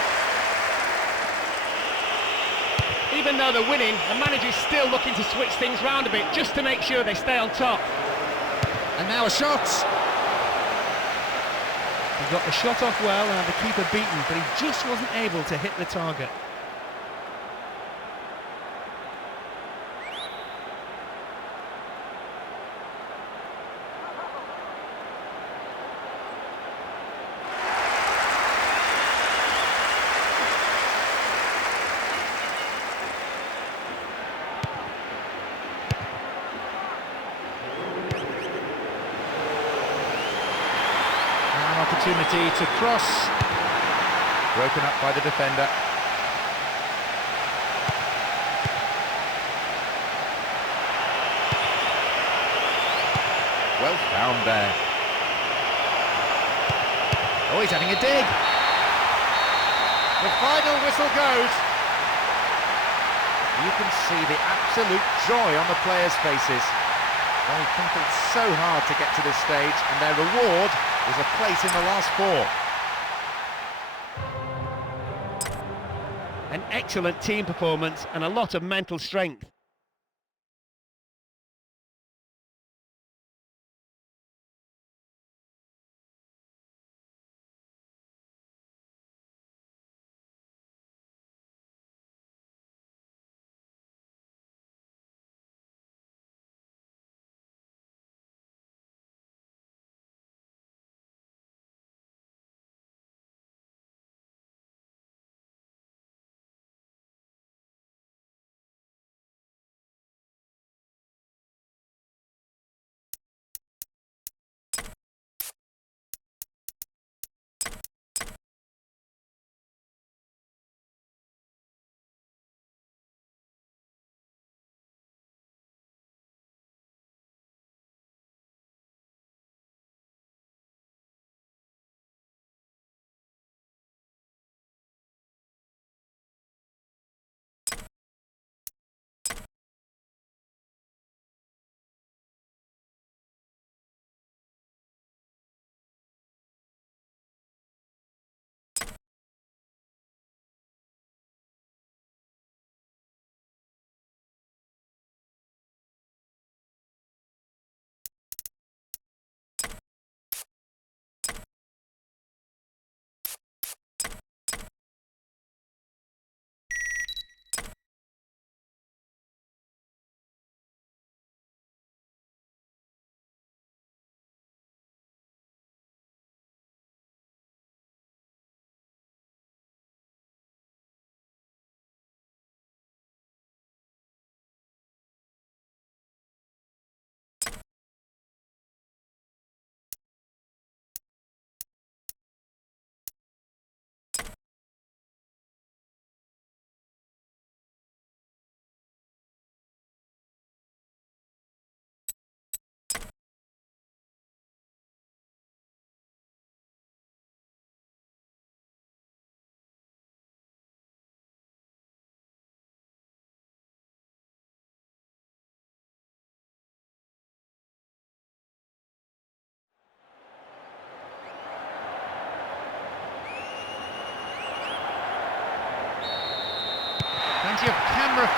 Even though they're winning, the manager's still looking to switch things round a bit, just to make sure they stay on top. And now a shot. He got the shot off well and had the keeper beaten, but he just wasn't able to hit the target. Opportunity to cross, broken up by the defender. Well found there. Oh, he's having a dig. The final whistle goes. You can see the absolute joy on the players' faces. They battled so hard to get to this stage, and their reward is a place in the last four. An excellent team performance and a lot of mental strength.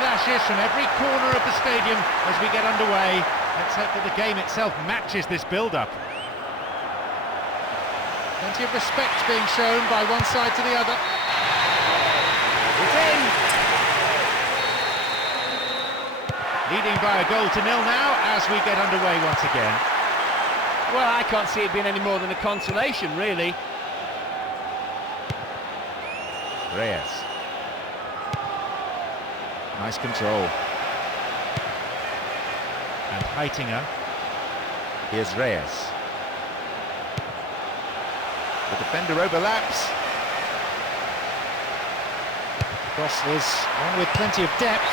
dashes from every corner of the stadium as we get underway. Let's hope that the game itself matches this build-up. Plenty of respect being shown by one side to the other. It's in! Leading by a goal to nil now as we get underway once again. Well, I can't see it being any more than a consolation, really. Reyes. Nice control. And Heitinger. Here's Reyes. The defender overlaps. Cross is on with plenty of depth.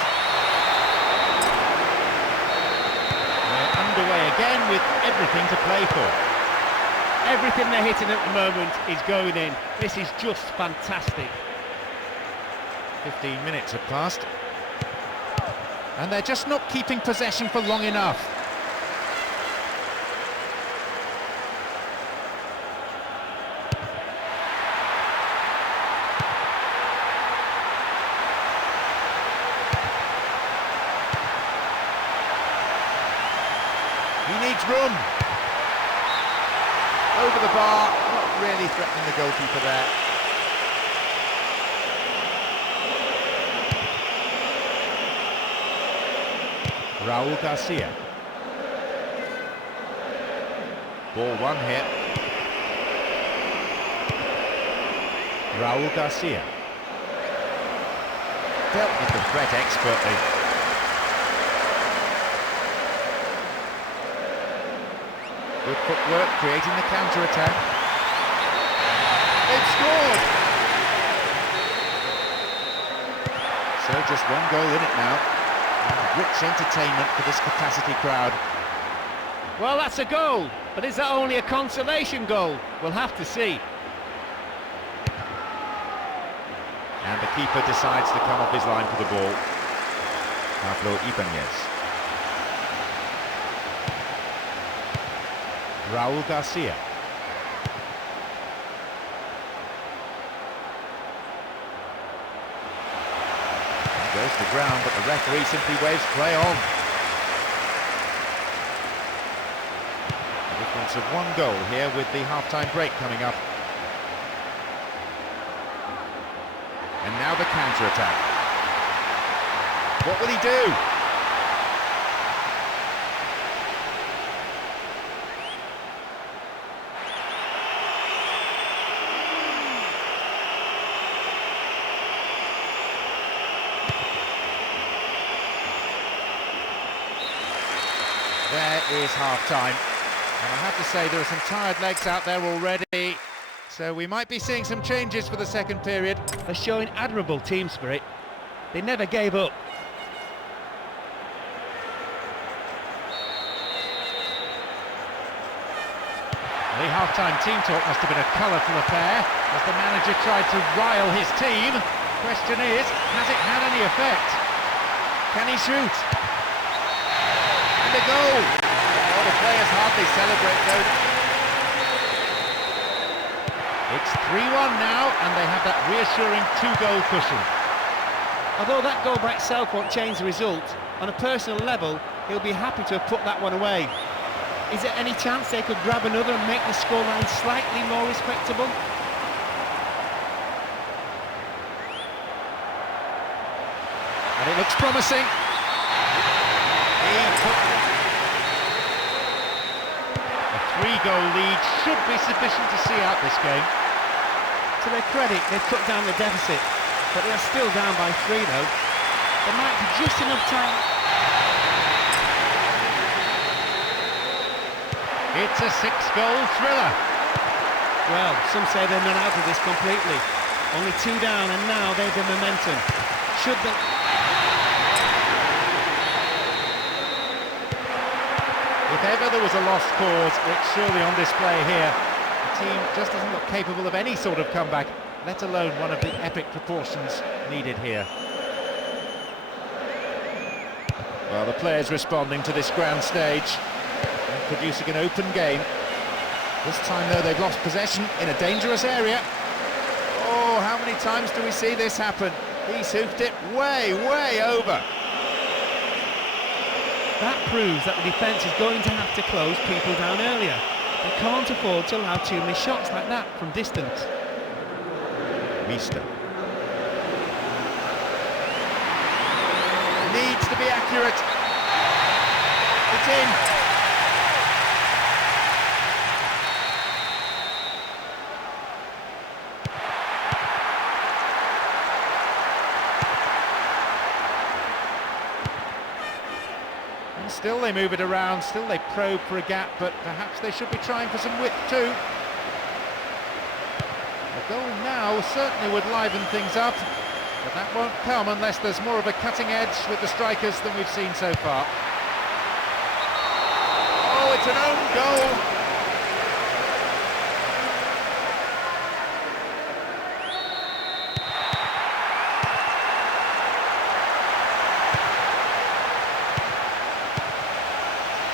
We're underway again with everything to play for. Everything they're hitting at the moment is going in. This is just fantastic. 15 minutes have passed. And they're just not keeping possession for long enough. He needs room. Over the bar, not really threatening the goalkeeper there. Raul Garcia. Ball one here. Raul Garcia. Dealt with the threat expertly. Good footwork, creating the counter-attack. They've scored! So just one goal in it now. And rich entertainment for this capacity crowd. Well, that's a goal, but is that only a consolation goal? We'll have to see. And the keeper decides to come off his line for the ball. Pablo Ibanez. Raul Garcia. Goes to ground, but the referee simply waves play on. A difference of one goal here with the half-time break coming up. And now the counter-attack. What will he do? There is half-time, and I have to say there are some tired legs out there already, so we might be seeing some changes for the second period. They're showing admirable team spirit. They never gave up. The half-time team talk must have been a colourful affair as the manager tried to rile his team. Question is, has it had any effect? Can he shoot? And a goal! Oh, the players hardly celebrate though. It's 3-1 now, and they have that reassuring two-goal cushion. Although that goal by itself won't change the result, on a personal level, he'll be happy to have put that one away. Is there any chance they could grab another and make the scoreline slightly more respectable? And it looks promising. A three-goal lead should be sufficient to see out this game. To their credit, they've cut down the deficit, but they're still down by 3 though. There might be just enough time. It's a 6-goal thriller. Well, some say they're not out of this completely. Only 2 down, and now they've the momentum. Should they... If ever there was a lost cause, it's surely on display here. The team just doesn't look capable of any sort of comeback, let alone one of the epic proportions needed here. Well, the players responding to this grand stage and producing an open game. This time, though, they've lost possession in a dangerous area. Oh, how many times do we see this happen? He's hoofed it way, way over. That proves that the defence is going to have to close people down earlier. They can't afford to allow too many shots like that from distance. Mazda. Needs to be accurate. It's in. And still they move it around, still they probe for a gap, but perhaps they should be trying for some width too. A goal now certainly would liven things up, but that won't come unless there's more of a cutting edge with the strikers than we've seen so far. Oh, it's an own goal.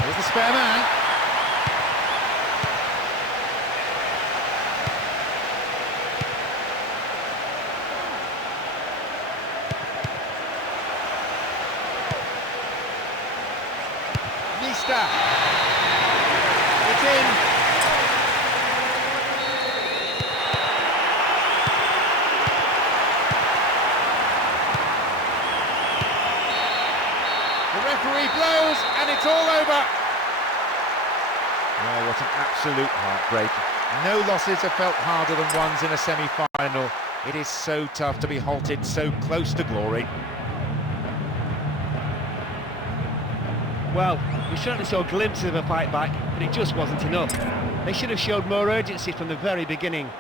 Here's the spare man. Mazda. It's in. The referee blows and it's all over. Oh, what an absolute heartbreak. No losses have felt harder than ones in a semi-final. It is so tough to be halted so close to glory. Well, we certainly saw glimpses of a fight back, but it just wasn't enough. They should have showed more urgency from the very beginning.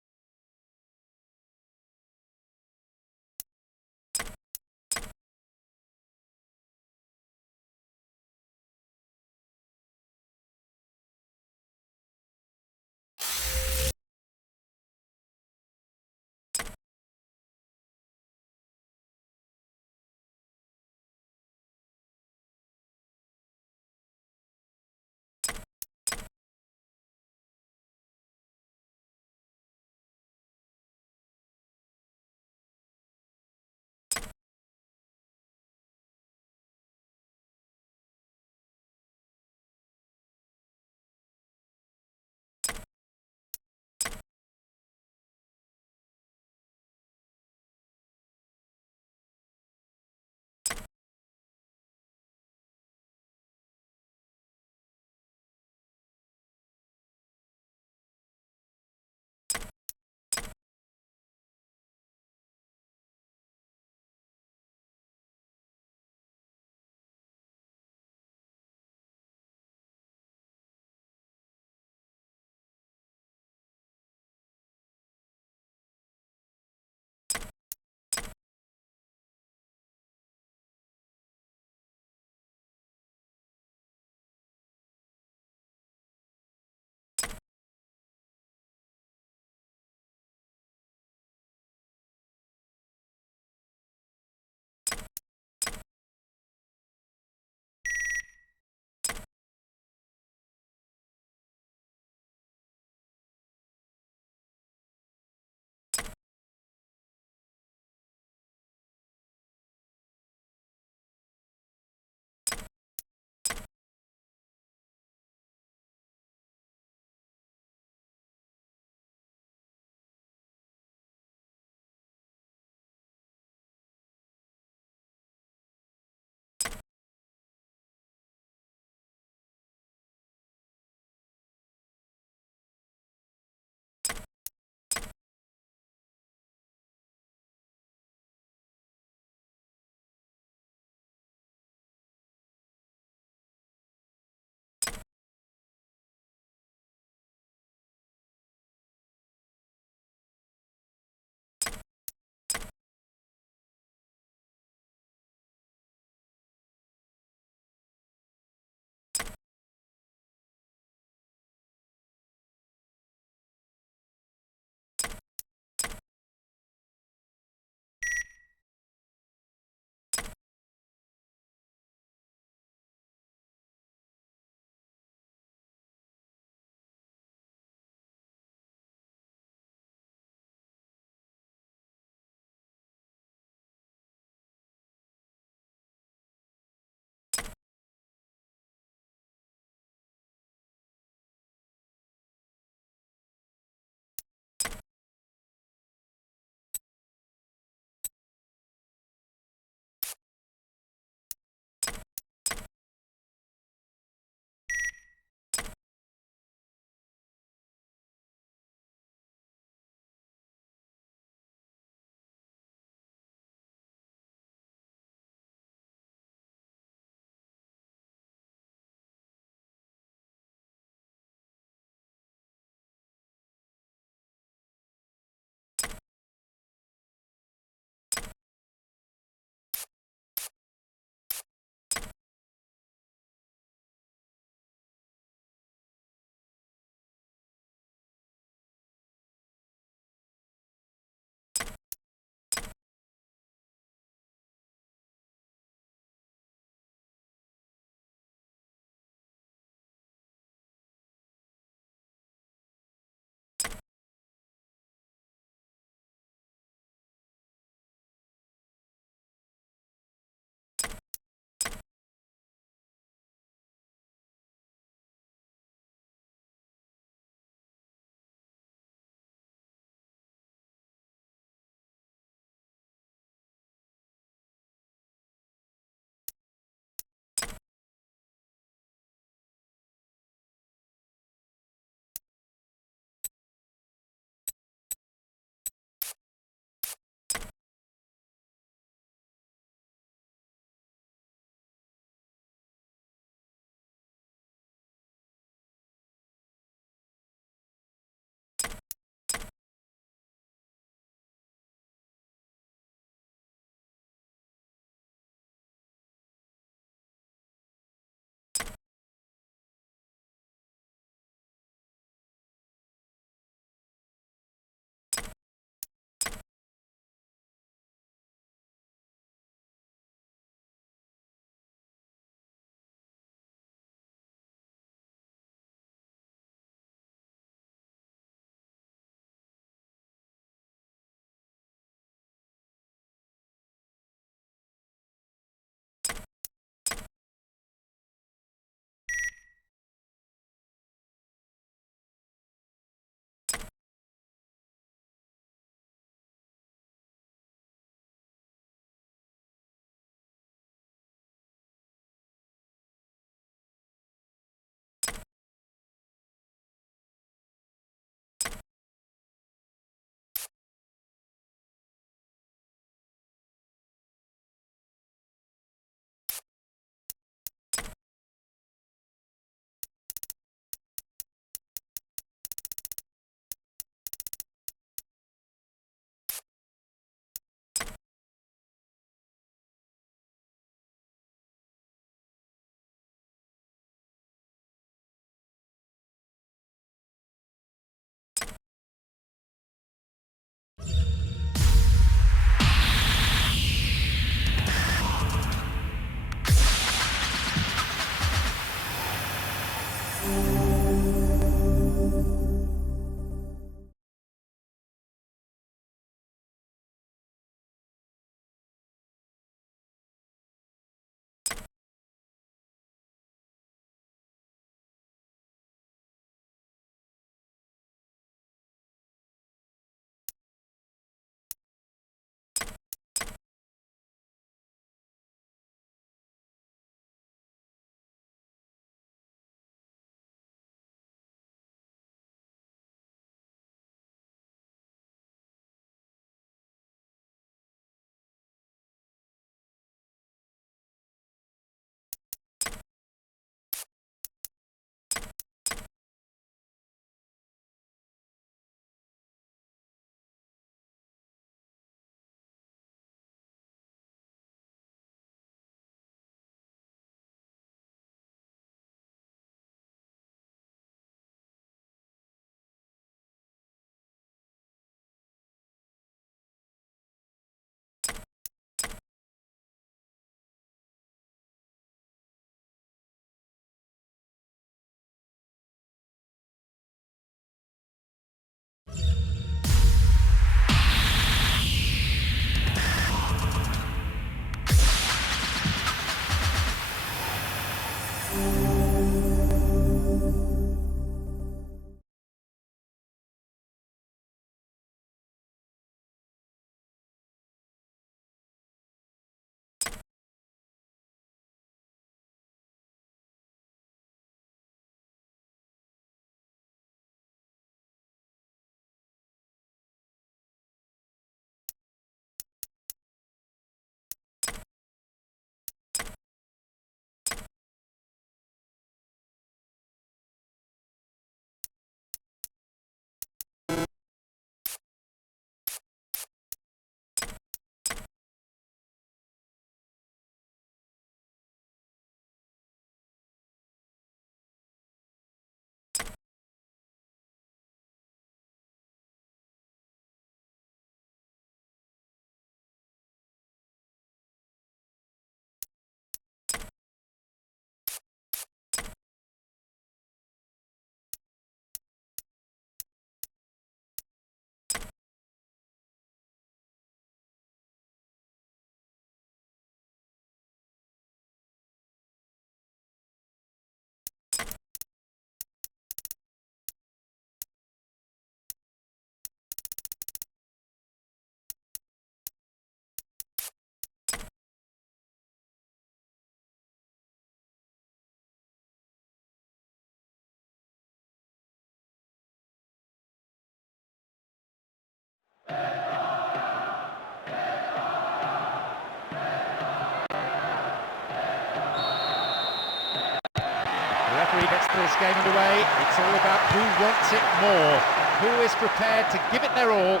this game underway. It's all about who wants it more, who is prepared to give it their all,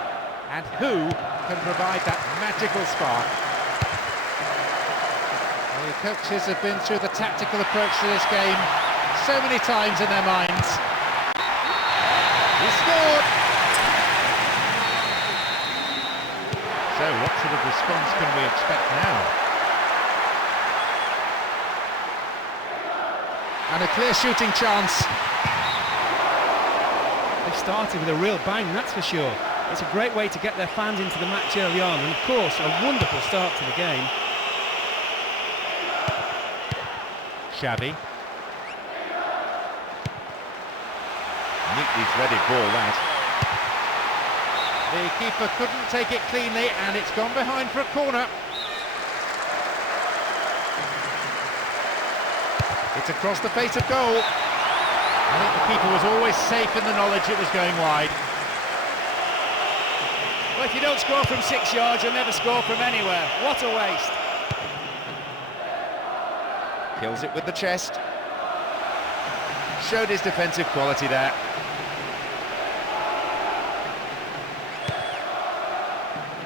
and who can provide that magical spark. Well, the coaches have been through the tactical approach to this game so many times in their minds. He scored! So what sort of response can we expect now? And a clear shooting chance. They've started with a real bang, that's for sure. It's a great way to get their fans into the match early on, and of course a wonderful start to the game. Xavi. Neatly threaded ball, that. The keeper couldn't take it cleanly, and it's gone behind for a corner. It's across the face of goal. I think the keeper was always safe in the knowledge it was going wide. Well, if you don't score from 6 yards, you'll never score from anywhere. What a waste. Kills it with the chest. Showed his defensive quality there.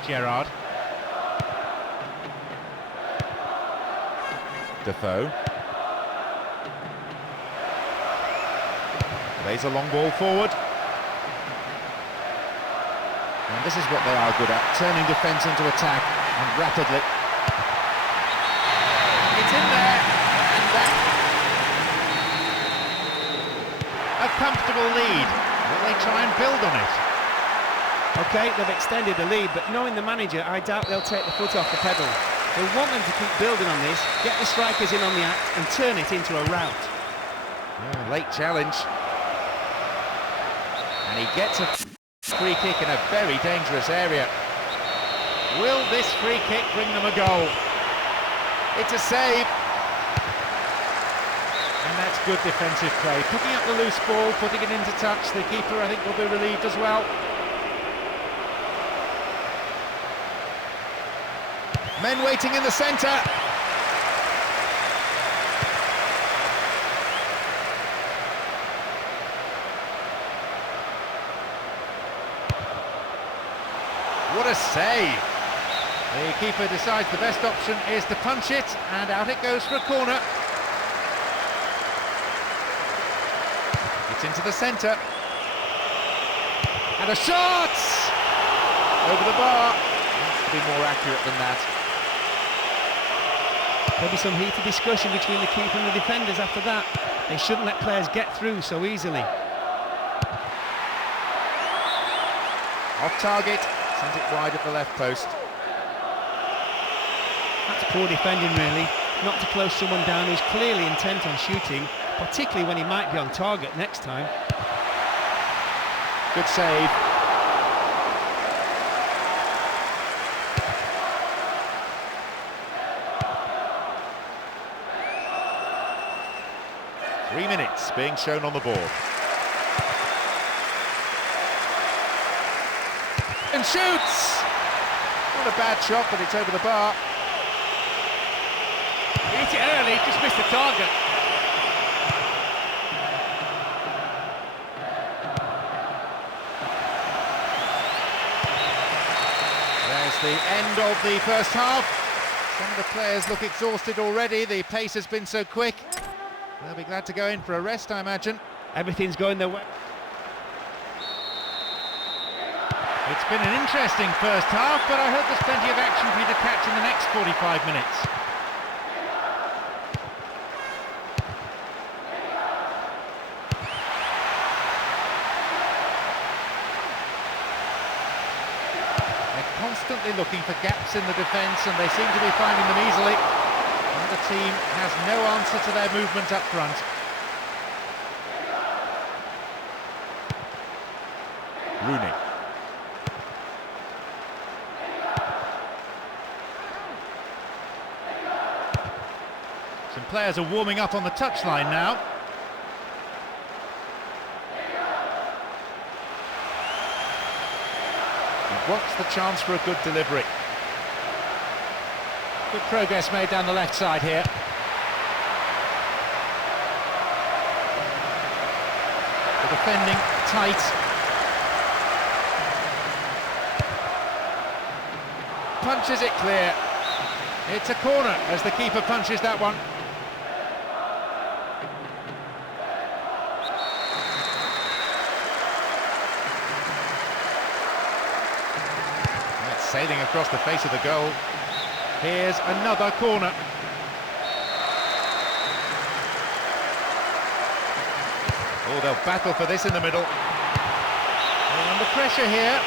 Gerrard. Defoe. Plays a long ball forward. And this is what they are good at, turning defence into attack, and rapidly. It's in there, and that. A comfortable lead. Will they try and build on it? OK, they've extended the lead, but knowing the manager, I doubt they'll take the foot off the pedal. They want them to keep building on this, get the strikers in on the act, and turn it into a rout. Oh, late challenge. And he gets a free kick in a very dangerous area. Will this free kick bring them a goal? It's a save. And that's good defensive play. Picking up the loose ball, putting it into touch. The keeper, I think, will be relieved as well. Men waiting in the centre. What a save! The keeper decides the best option is to punch it, and out it goes for a corner. It's into the centre. And a shot! Over the bar. Needs to be more accurate than that. There'll be some heated discussion between the keeper and the defenders after that. They shouldn't let players get through so easily. Off target. Sent it wide at the left post. That's poor defending, really. Not to close someone down who's clearly intent on shooting, particularly when he might be on target next time. Good save. Three minutes being shown on the board. And shoots! Not a bad shot, but it's over the bar. He hit it early, just missed the target. There's the end of the first half. Some of the players look exhausted already. The pace has been so quick. They'll be glad to go in for a rest, I imagine. Everything's going their way. It's been an interesting first half, but I hope there's plenty of action for you to catch in the next 45 minutes. They're constantly looking for gaps in the defence, and they seem to be finding them easily. And the team has no answer to their movement up front. Rooney. Some players are warming up on the touchline now. He wants the chance for a good delivery. Good progress made down the left side here. The defending tight. Punches it clear. It's a corner as the keeper punches that one. That's sailing across the face of the goal. Here's another corner. Oh, they'll battle for this in the middle. They're under pressure here.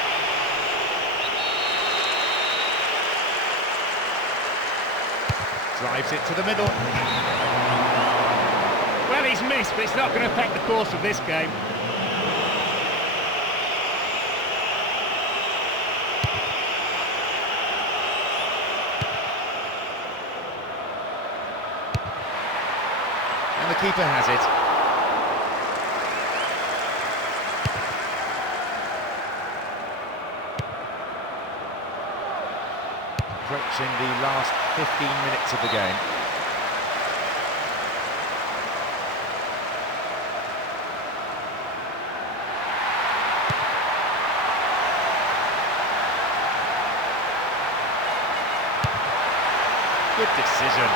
Drives it to the middle. Well, he's missed, but it's not going to affect the course of this game. And the keeper has it. Approaching the last 15 minutes of the game. Good decision.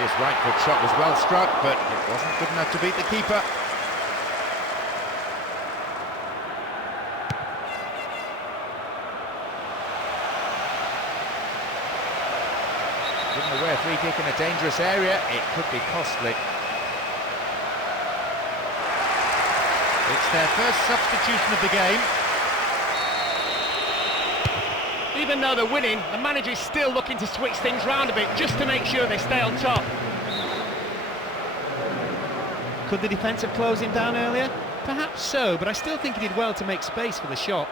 His right foot shot was well struck, but it wasn't good enough to beat the keeper. Given away a free kick in a dangerous area, it could be costly. It's their first substitution of the game. Even though they're winning, the manager is still looking to switch things round a bit just to make sure they stay on top. Could the defence have closed him down earlier? Perhaps so, but I still think he did well to make space for the shot.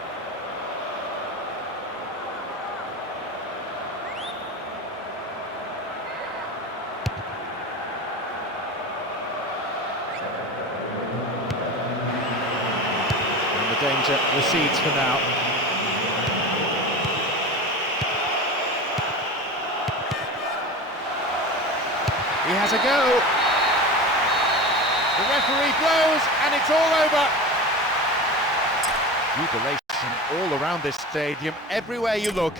And the danger recedes for now. He has a go. The referee blows and it's all over. Jubilation all around this stadium, everywhere you look.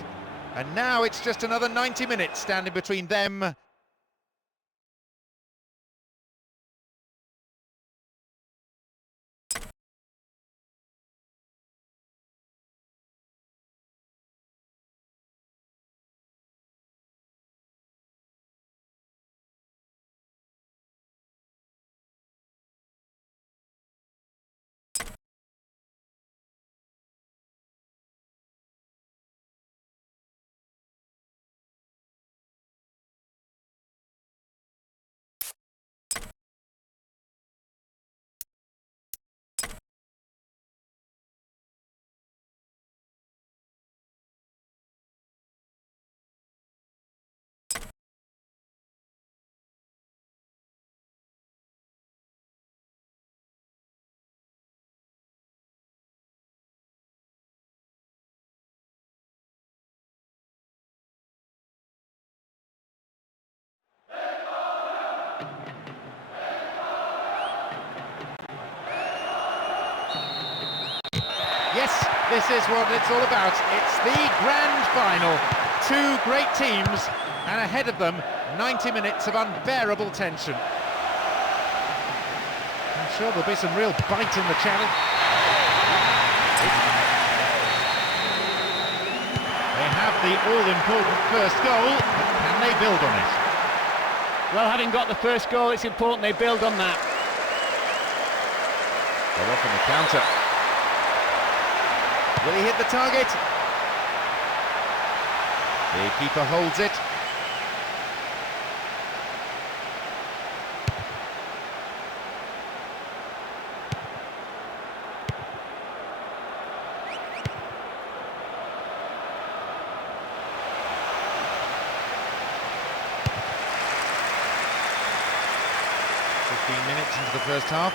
And now it's just another 90 minutes standing between them. Yes, this is what it's all about. It's the grand final. Two great teams, and ahead of them, 90 minutes of unbearable tension. I'm sure there'll be some real bite in the challenge. They have the all-important first goal, but can they build on it? Well, having got the first goal, it's important they build on that. They're off on the counter. Will he hit the target? The keeper holds it. Minutes into the first half.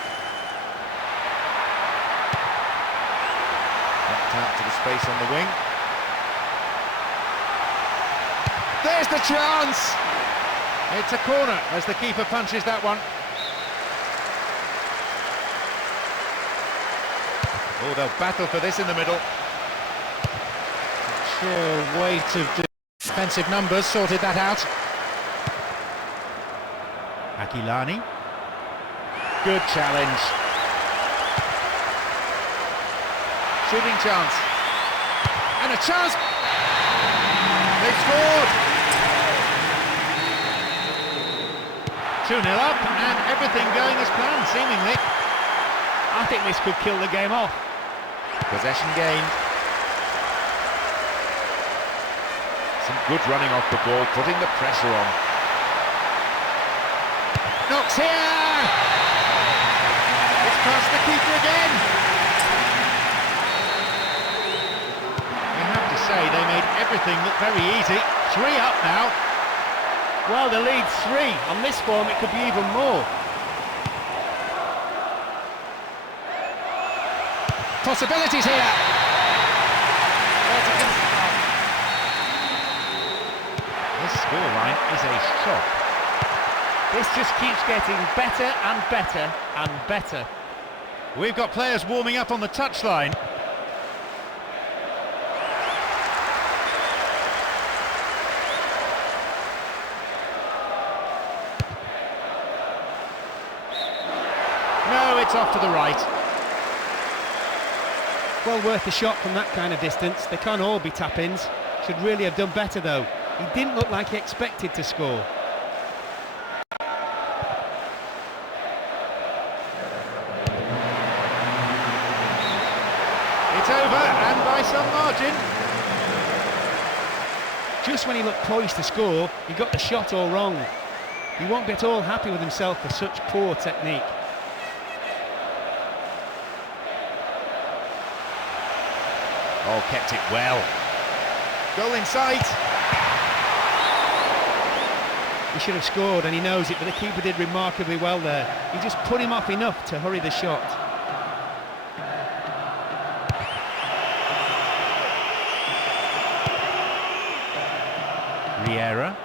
Knocked out to the space on the wing. Here's the chance! It's a corner as the keeper punches that one. Oh, they'll battle for this in the middle. Sheer weight of defensive numbers sorted that out. Aquilani. Good challenge. Shooting chance. And a chance! They've scored! 2-0 up, and everything going as planned, seemingly. I think this could kill the game off. Possession gained. Some good running off the ball, putting the pressure on. Knocks here! It's past the keeper again! You have to say, they made everything look very easy. 3 up now. Well, the lead's 3. On this form, it could be even more. Possibilities here. This scoreline is a shock. This just keeps getting better and better and better. We've got players warming up on the touchline. No, it's off to the right. Well worth a shot from that kind of distance. They can't all be tap-ins. Should really have done better though. He didn't look like he expected to score. It's over, and by some margin. Just when he looked poised to score, he got the shot all wrong. He won't be at all happy with himself for such poor technique. Oh, kept it well. Goal in sight. He should have scored, and he knows it, but the keeper did remarkably well there. He just put him off enough to hurry the shot. Riera.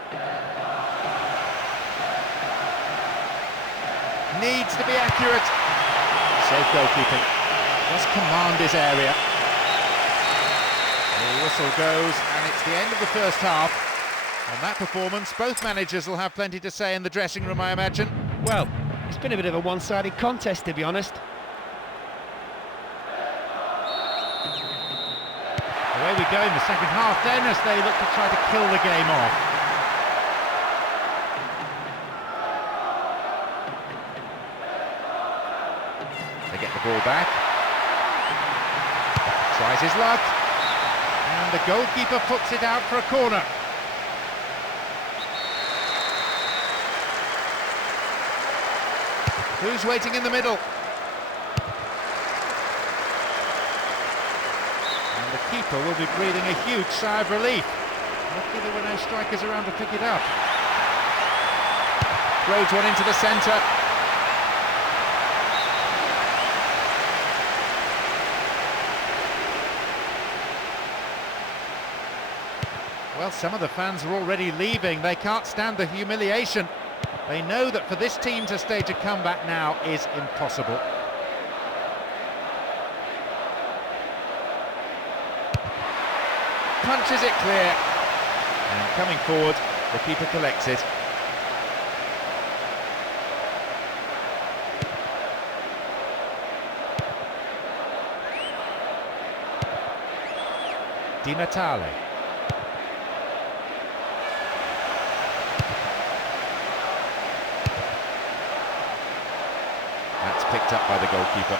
Needs to be accurate. Safe goalkeeping. Must command his area. The whistle goes, and it's the end of the first half. On that performance, both managers will have plenty to say in the dressing room, I imagine. Well, it's been a bit of a one-sided contest, to be honest. Away we go in the second half then, as they look to try to kill the game off. They get the ball back. Tries his luck. And the goalkeeper puts it out for a corner. Who's waiting in the middle? And the keeper will be breathing a huge sigh of relief. Lucky there were no strikers around to pick it up. Throws one into the centre. Well, some of the fans are already leaving. They can't stand the humiliation. They know that for this team to stage a comeback now is impossible. Punches it clear. And coming forward, the keeper collects it. Di Natale. That's picked up by the goalkeeper.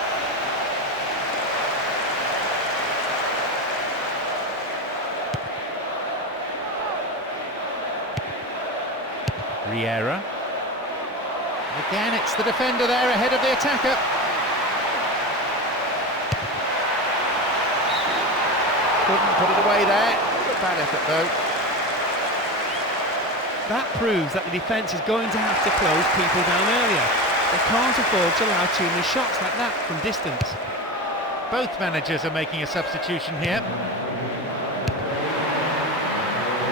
Riera. Again, it's the defender there ahead of the attacker. Couldn't put it away there. Bad effort though. That proves that the defence is going to have to close people down earlier. They can't afford to allow too many shots like that from distance. Both managers are making a substitution here.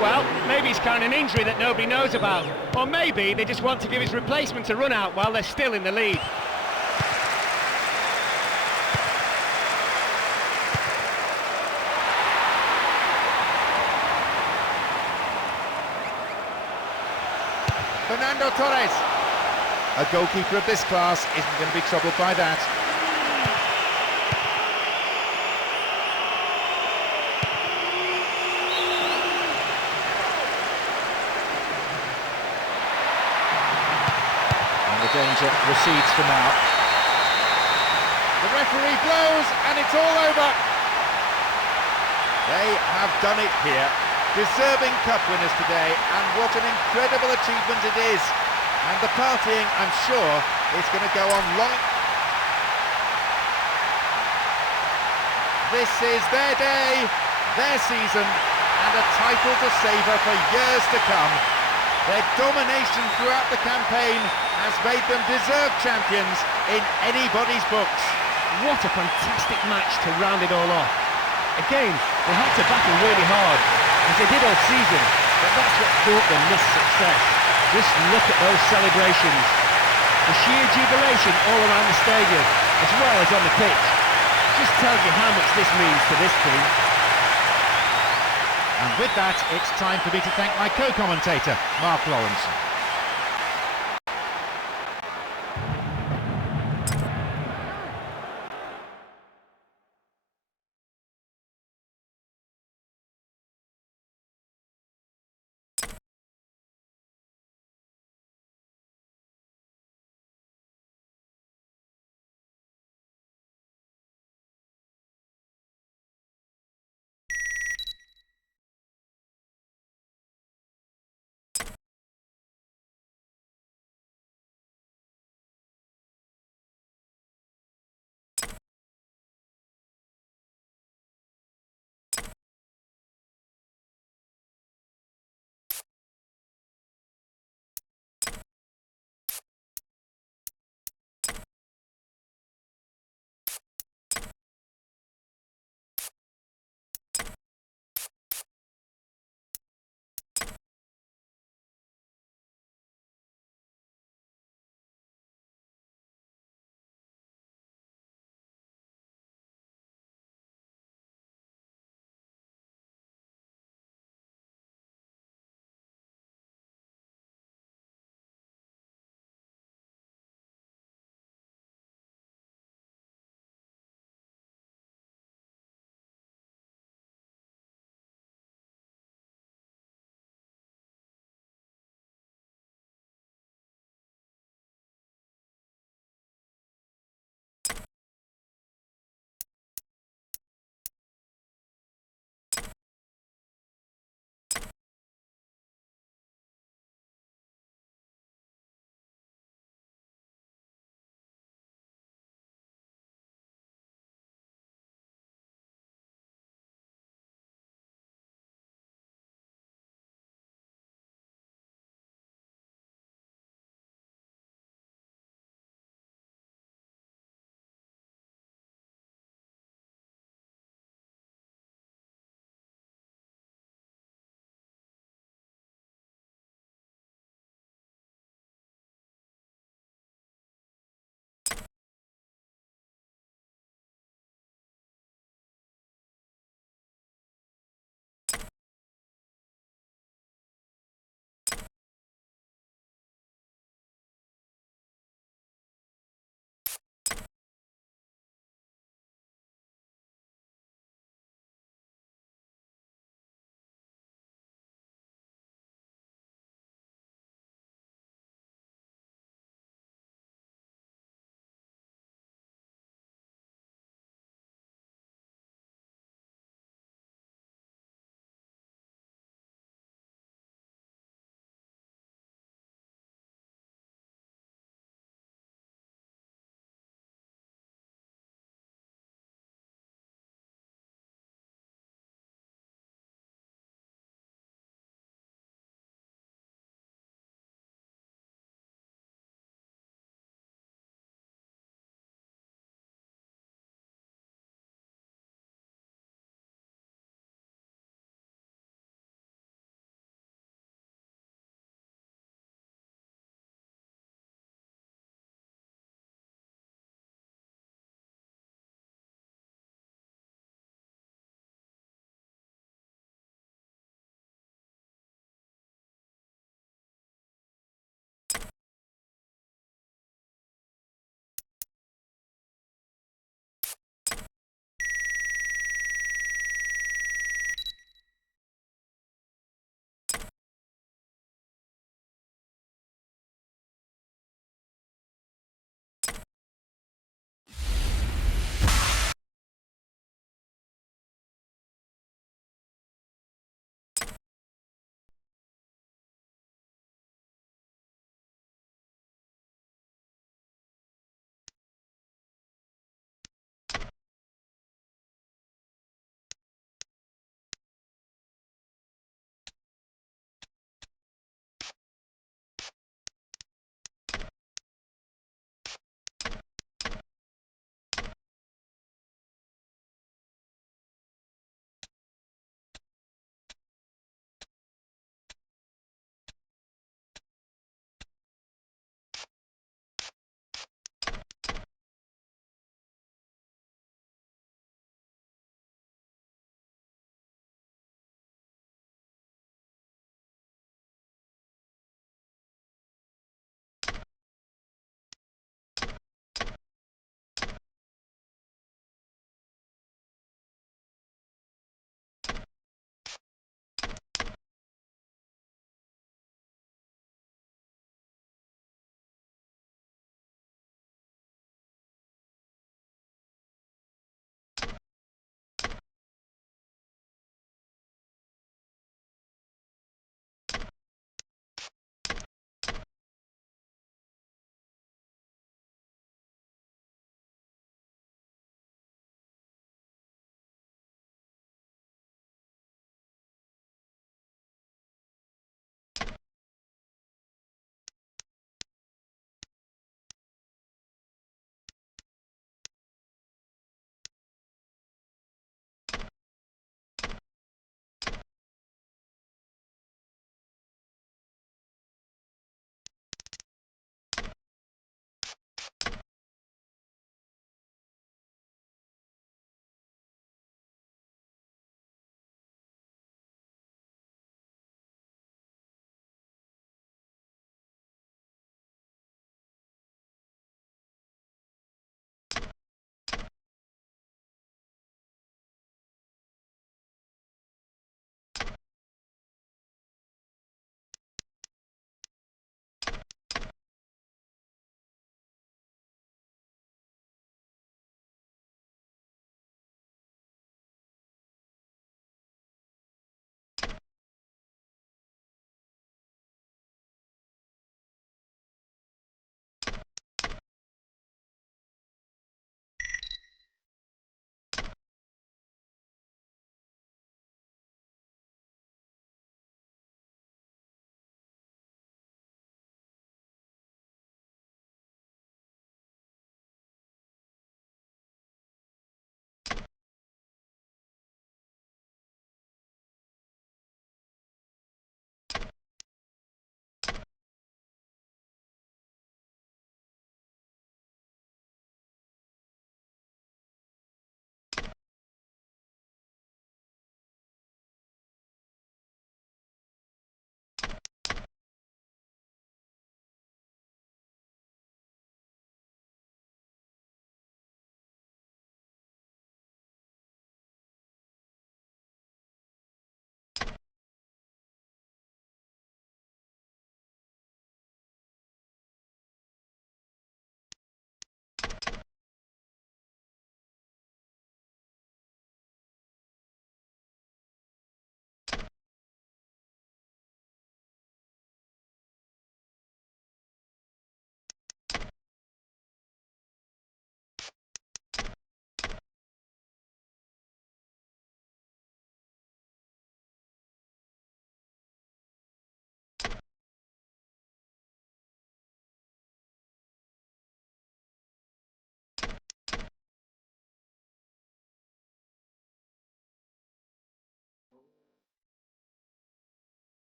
Well, maybe he's carrying an injury that nobody knows about. Or maybe they just want to give his replacement a run out while they're still in the lead. Fernando Torres. A goalkeeper of this class isn't going to be troubled by that. And the danger recedes for now. The referee blows and it's all over. They have done it here. Deserving cup winners today, and what an incredible achievement it is. And the partying, I'm sure, is going to go on long. This is their day, their season, and a title to savour for years to come. Their domination throughout the campaign has made them deserved champions in anybody's books. What a fantastic match to round it all off. Again, they had to battle really hard, as they did all season, but that's what brought them this success. Just look at those celebrations. The sheer jubilation all around the stadium, as well as on the pitch. Just tells you how much this means to this team. And with that, it's time for me to thank my co-commentator, Mark Lawrenson.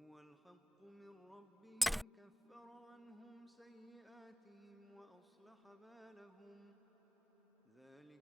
وهو الحق من ربهم كفر عنهم سيئاتهم وأصلح بالهم ذلك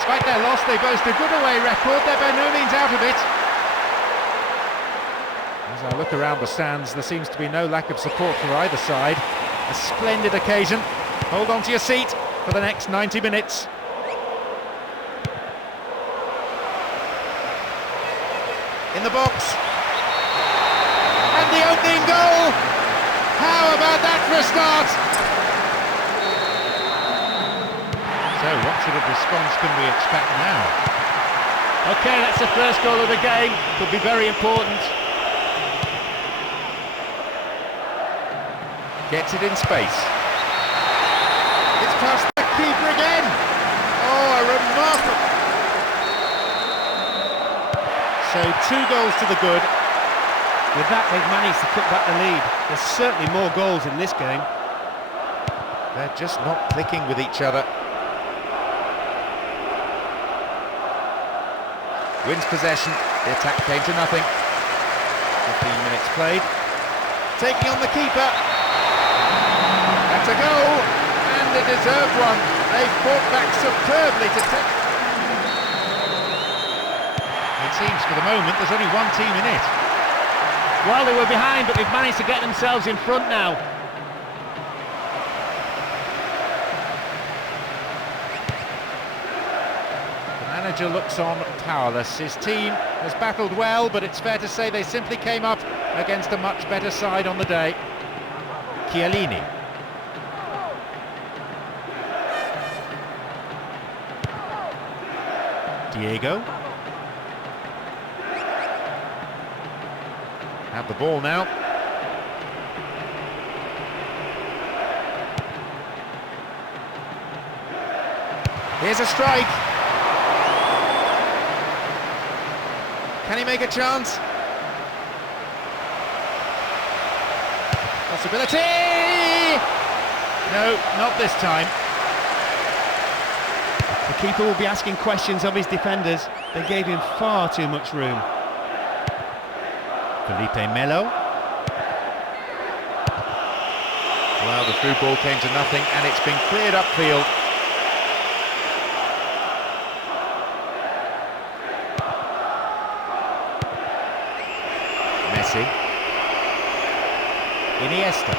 Despite their loss, they boast a good away record. They're by no means out of it. As I look around the stands, there seems to be no lack of support for either side. A splendid occasion. Hold on to your seat for the next 90 minutes. In the box. And the opening goal! How about that for a start? So what sort of response can we expect now? Okay, that's the first goal of the game. Could be very important. Gets it in space. It's past the keeper again. Oh, a remarkable... So 2 goals to the good. With that, they've managed to cut back the lead. There's certainly more goals in this game. They're just not clicking with each other. Wins possession. The attack came to nothing. 15 minutes played. Taking on the keeper. That's a goal, and a deserved one. They fought back superbly to take... It seems for the moment there's only one team in it. Well, they were behind, but they've managed to get themselves in front now. The manager looks on powerless. His team has battled well, but it's fair to say they simply came up against a much better side on the day. Chiellini. Diego. Have the ball now. Here's a strike. Can he make a chance? Possibility! No, not this time. The keeper will be asking questions of his defenders. They gave him far too much room. Felipe Melo. Well, the through ball came to nothing and it's been cleared upfield. Messi. Iniesta.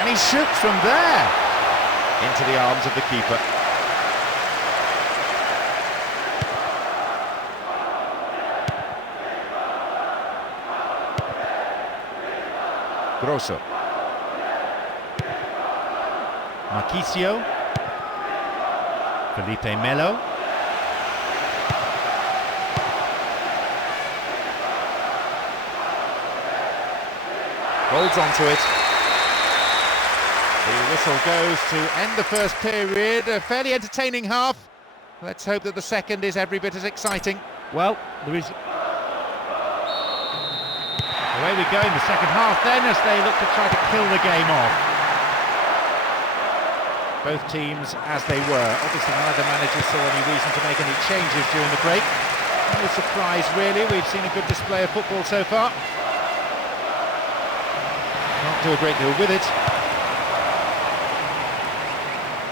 And he shoots from there into the arms of the keeper. Grosso. Marquisio. Felipe Melo. Rolls onto it. The whistle goes to end the first period. A fairly entertaining half. Let's hope that the second is every bit as exciting. Well, there is... Away we go in the second half then as they look to try to kill the game off. Both teams as they were. Obviously neither manager saw any reason to make any changes during the break. No surprise really, we've seen a good display of football so far. Can't do a great deal with it.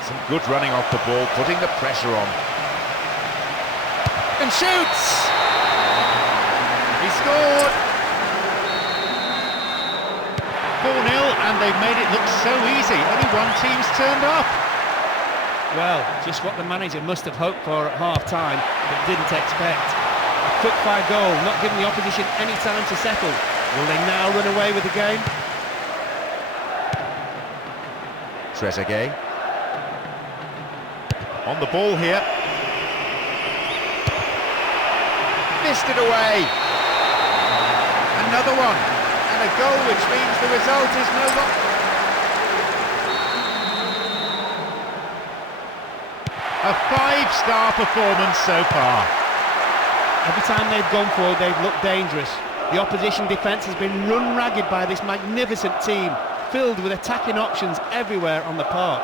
Some good running off the ball, putting the pressure on. And shoots! He scored! 4-0, and they've made it look so easy. Only one team's turned up. Well, just what the manager must have hoped for at half-time, but didn't expect. A quick-fire goal, not giving the opposition any time to settle. Will they now run away with the game? Trezeguet. On the ball here. Missed it away. Another one. And a goal which means the result is no longer... A 5-star performance so far. Every time they've gone forward, they've looked dangerous. The opposition defence has been run ragged by this magnificent team, filled with attacking options everywhere on the park.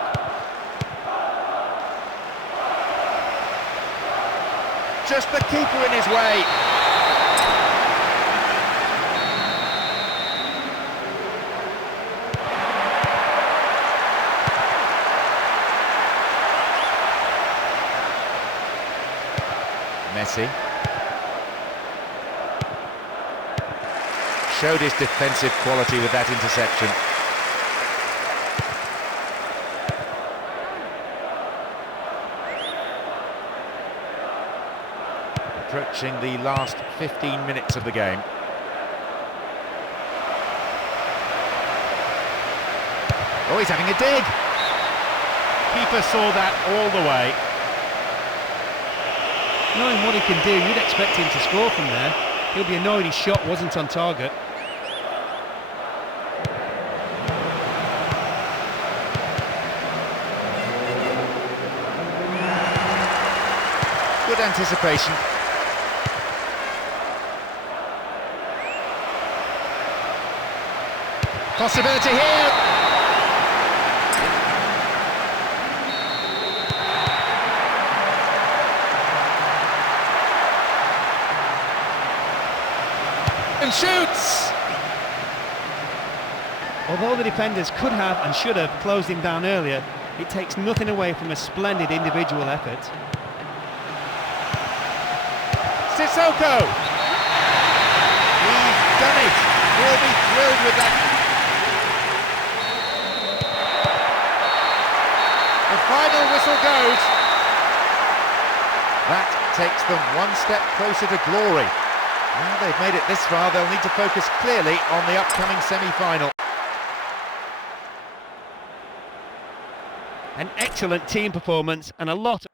Just the keeper in his way. Messi. Showed his defensive quality with that interception. Approaching the last 15 minutes of the game. Oh, he's having a dig. Keeper saw that all the way. Knowing what he can do, you'd expect him to score from there. He'll be annoyed his shot wasn't on target. Good anticipation. Possibility here. And shoots! Although the defenders could have and should have closed him down earlier, it takes nothing away from a splendid individual effort. Sissoko! He's done it! He'll be thrilled with that. The final whistle goes. That takes them one step closer to glory. Now they've made it this far, they'll need to focus clearly on the upcoming semi-final. An excellent team performance and a lot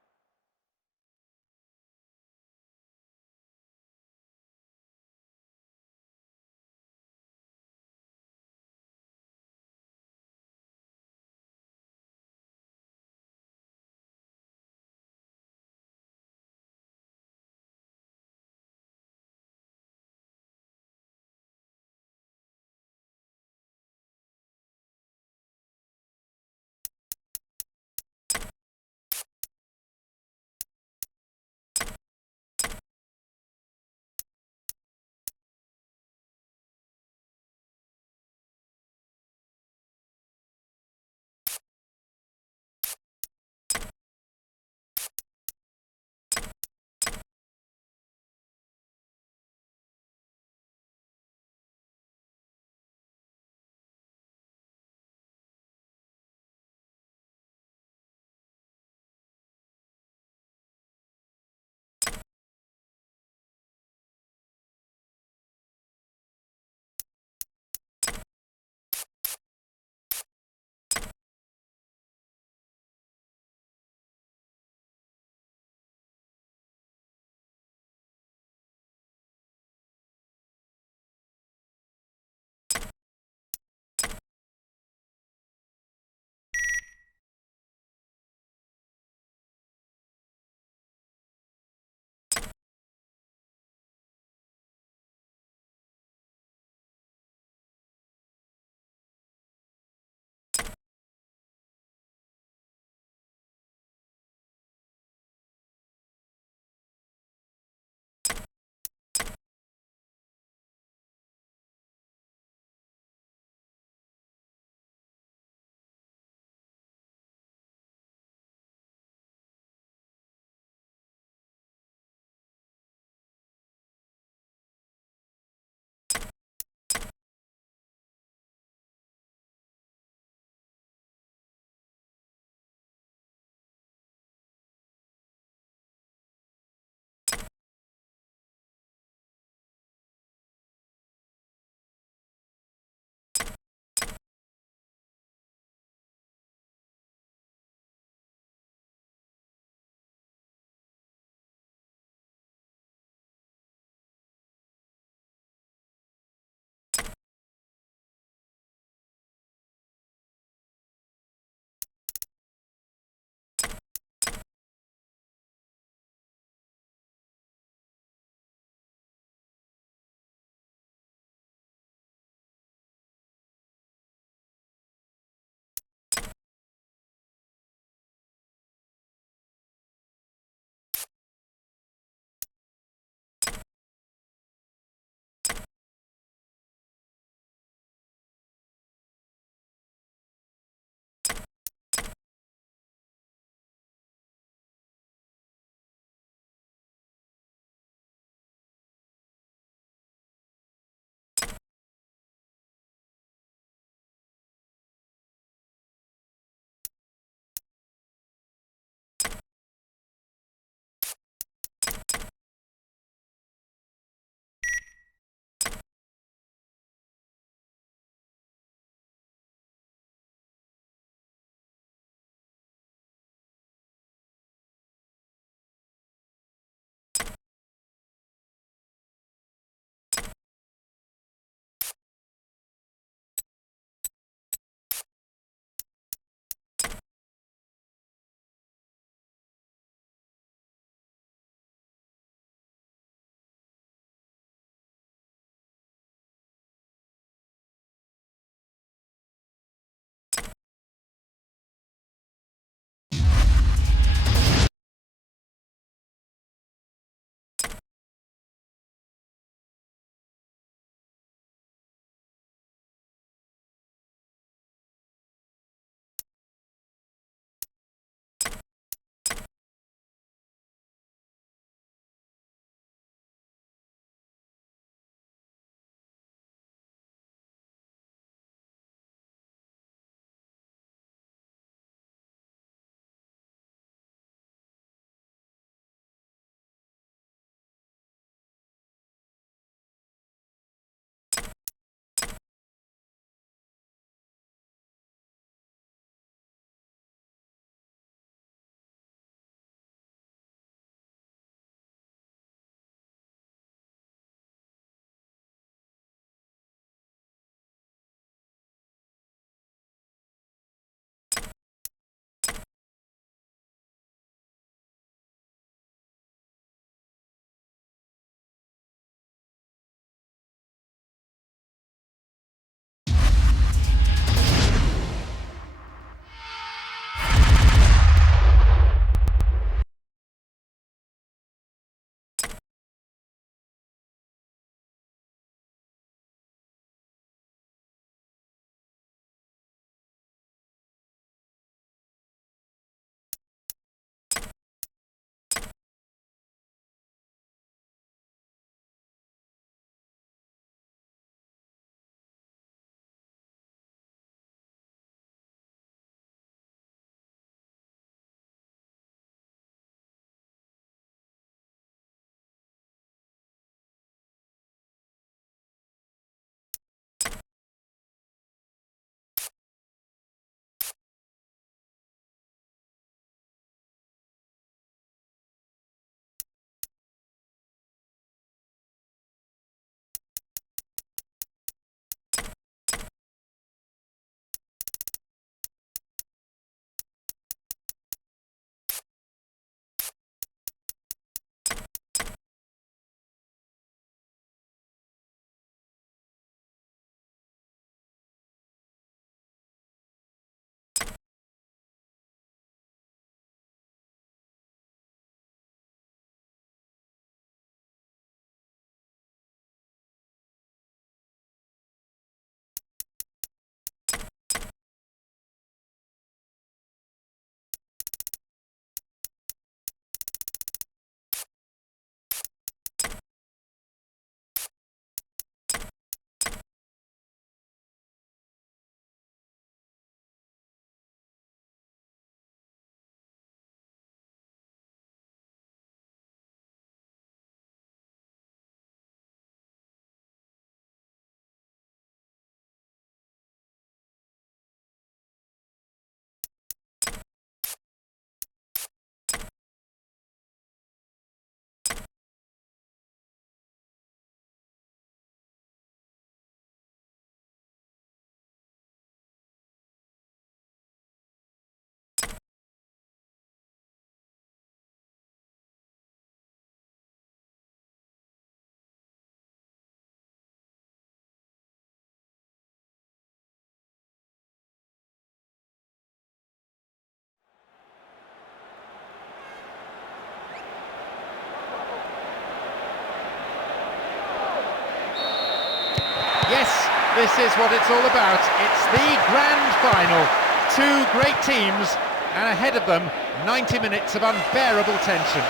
this is what it's all about. It's the grand final. Two great teams, and ahead of them, 90 minutes of unbearable tension.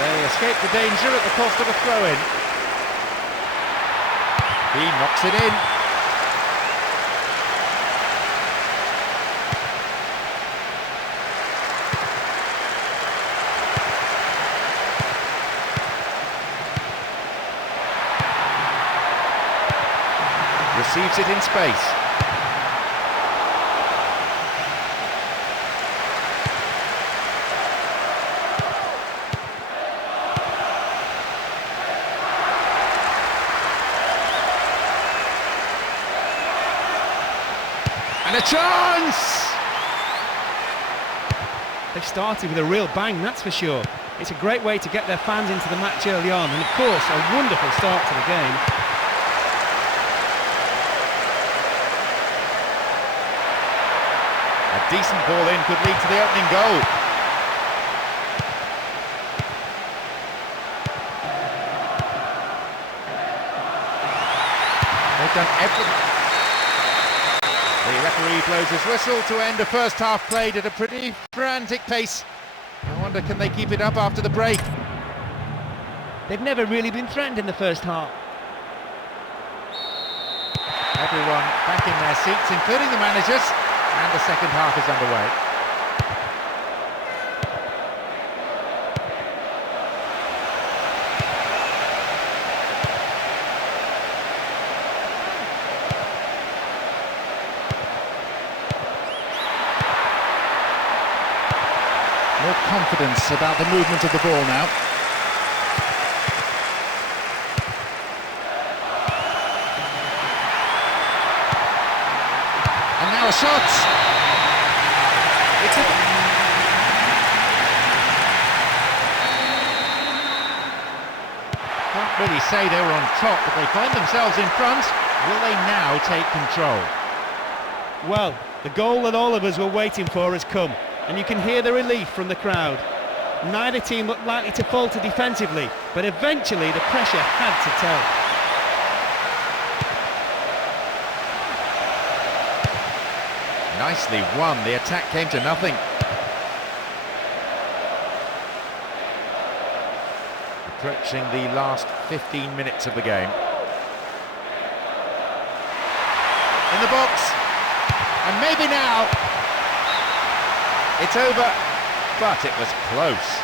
They escape the danger at the cost of a throw-in. He knocks it in. Receives it in space. And a chance! They've started with a real bang, that's for sure. It's a great way to get their fans into the match early on, and of course, a wonderful start to the game. A decent ball in could lead to the opening goal. They've done everything. The referee blows his whistle to end a first half played at a pretty frantic pace. I wonder, can they keep it up after the break? They've never really been threatened in the first half. Everyone back in their seats, including the managers, and the second half is underway. More confidence about the movement of the ball now. And now a shot! It's a... Can't really say they were on top, but they find themselves in front. Will they now take control? Well, the goal that all of us were waiting for has come, and you can hear the relief from the crowd. Neither team looked likely to falter defensively, but eventually the pressure had to tell. Nicely won, the attack came to nothing. Approaching the last 15 minutes of the game. In the box, and maybe now. It's over, but it was close.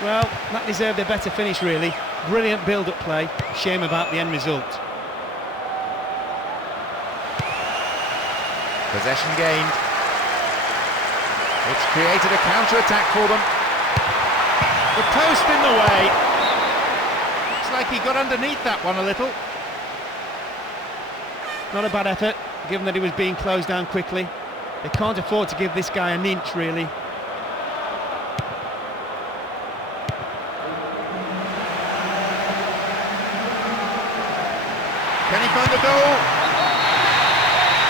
Well, that deserved a better finish, really. Brilliant build-up play. Shame about the end result. Possession gained. It's created a counter-attack for them. The post in the way. Looks like he got underneath that one a little. Not a bad effort, given that he was being closed down quickly. They can't afford to give this guy an inch, really. Can he find the goal?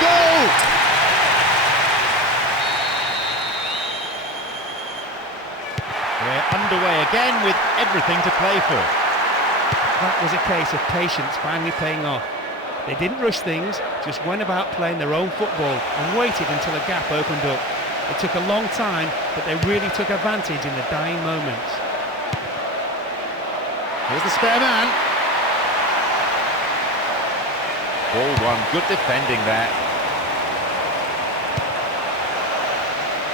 Goal! We're underway again with everything to play for. That was a case of patience finally paying off. They didn't rush things, just went about playing their own football and waited until a gap opened up. It took a long time, but they really took advantage in the dying moments. Here's the spare man. Ball won, good defending there.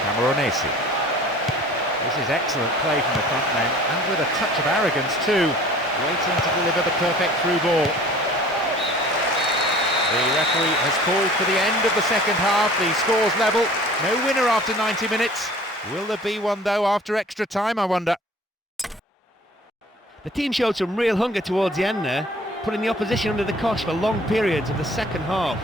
Camoranesi. This is excellent play from the front men, and with a touch of arrogance too, waiting to deliver the perfect through ball. The referee has called for the end of the second half. The score's level. No winner after 90 minutes. Will there be one, though, after extra time, I wonder? The team showed some real hunger towards the end there, putting the opposition under the cosh for long periods of the second half.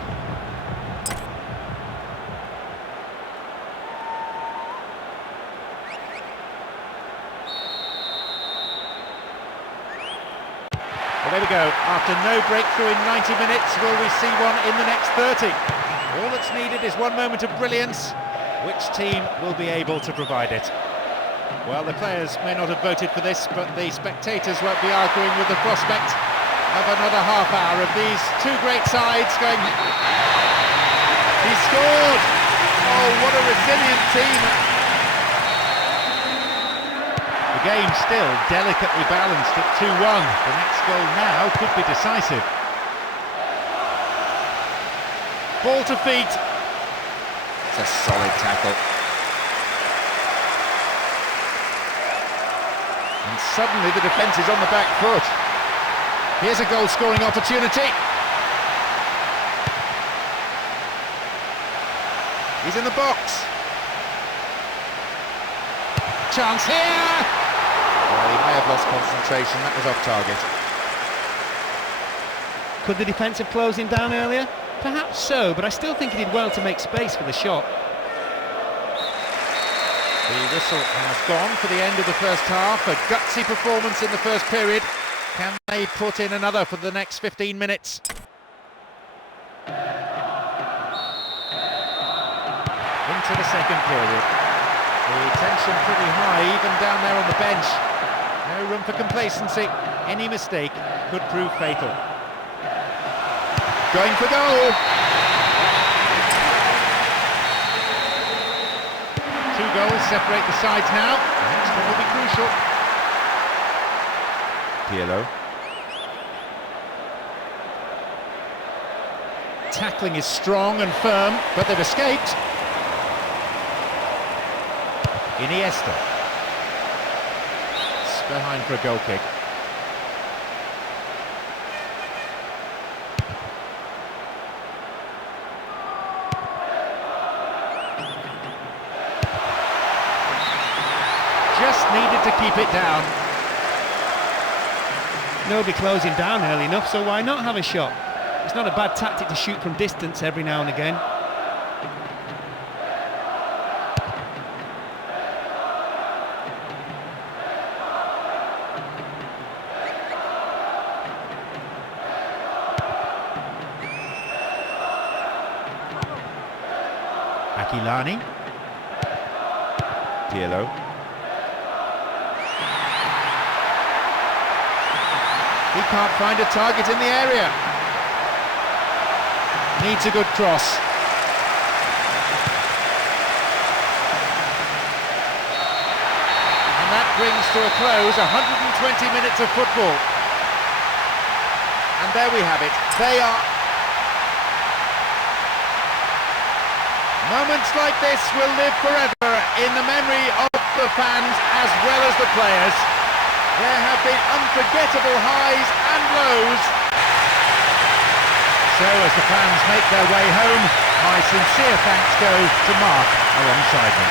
Well, there we go. After no breakthrough in 90 minutes, will we see one in the next 30? All that's needed is one moment of brilliance. Which team will be able to provide it? Well, the players may not have voted for this, but the spectators won't be arguing with the prospect of another half hour of these two great sides going... He scored! Oh, what a resilient team! The game still delicately balanced at 2-1. The next goal now could be decisive. Ball to feet. It's a solid tackle. And suddenly the defence is on the back foot. Here's a goal-scoring opportunity. He's in the box. Chance here! Well, he may have lost concentration, that was off target. Could the defence have closed him down earlier? Perhaps so, but I still think he did well to make space for the shot. The whistle has gone for the end of the first half. A gutsy performance in the first period. Can they put in another for the next 15 minutes? Into the second period. The tension pretty high, even down there on the bench. No room for complacency. Any mistake could prove fatal. Going for goal! 2 goals separate the sides now. The next one will be crucial. Pirlo. Tackling is strong and firm, but they've escaped. Iniesta. It's behind for a goal kick. Just needed to keep it down. Nobody closing down early enough, so why not have a shot? It's not a bad tactic to shoot from distance every now and again. Aquilani. Pirlo. He can't find a target in the area. Needs a good cross. And that brings to a close 120 minutes of football. And there we have it. They are... Moments like this will live forever in the memory of the fans as well as the players. There have been unforgettable highs and lows. So as the fans make their way home, my sincere thanks go to Mark alongside me.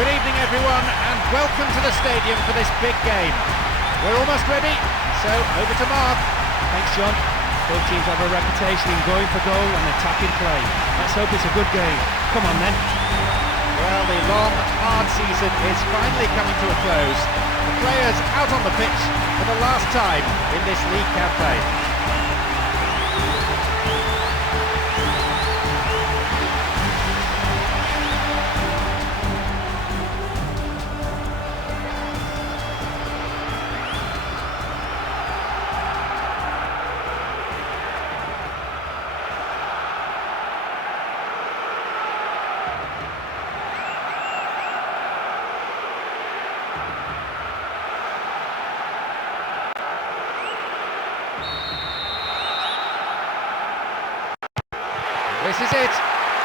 Good evening everyone and welcome to the stadium for this big game. We're almost ready, so over to Mark. Thanks, John. Both teams have a reputation in going for goal and attacking play. Let's hope it's a good game. Come on then. Well, the long, hard season is finally coming to a close. The players out on the pitch for the last time in this league campaign. This is it.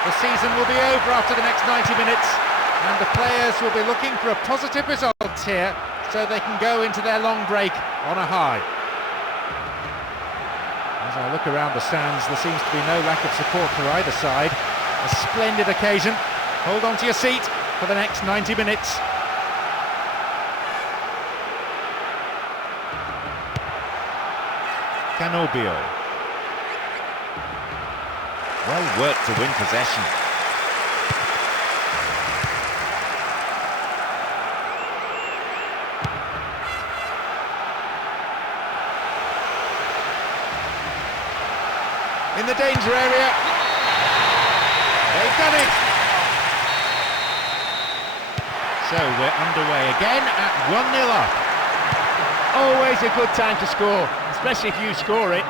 The season will be over after the next 90 minutes and the players will be looking for a positive result here so they can go into their long break on a high. As I look around the stands, there seems to be no lack of support for either side. A splendid occasion. Hold on to your seat for the next 90 minutes. Canobio. Well worked to win possession. In the danger area. They've done it. So we're underway again at 1-0 up. Always a good time to score, especially if you score it.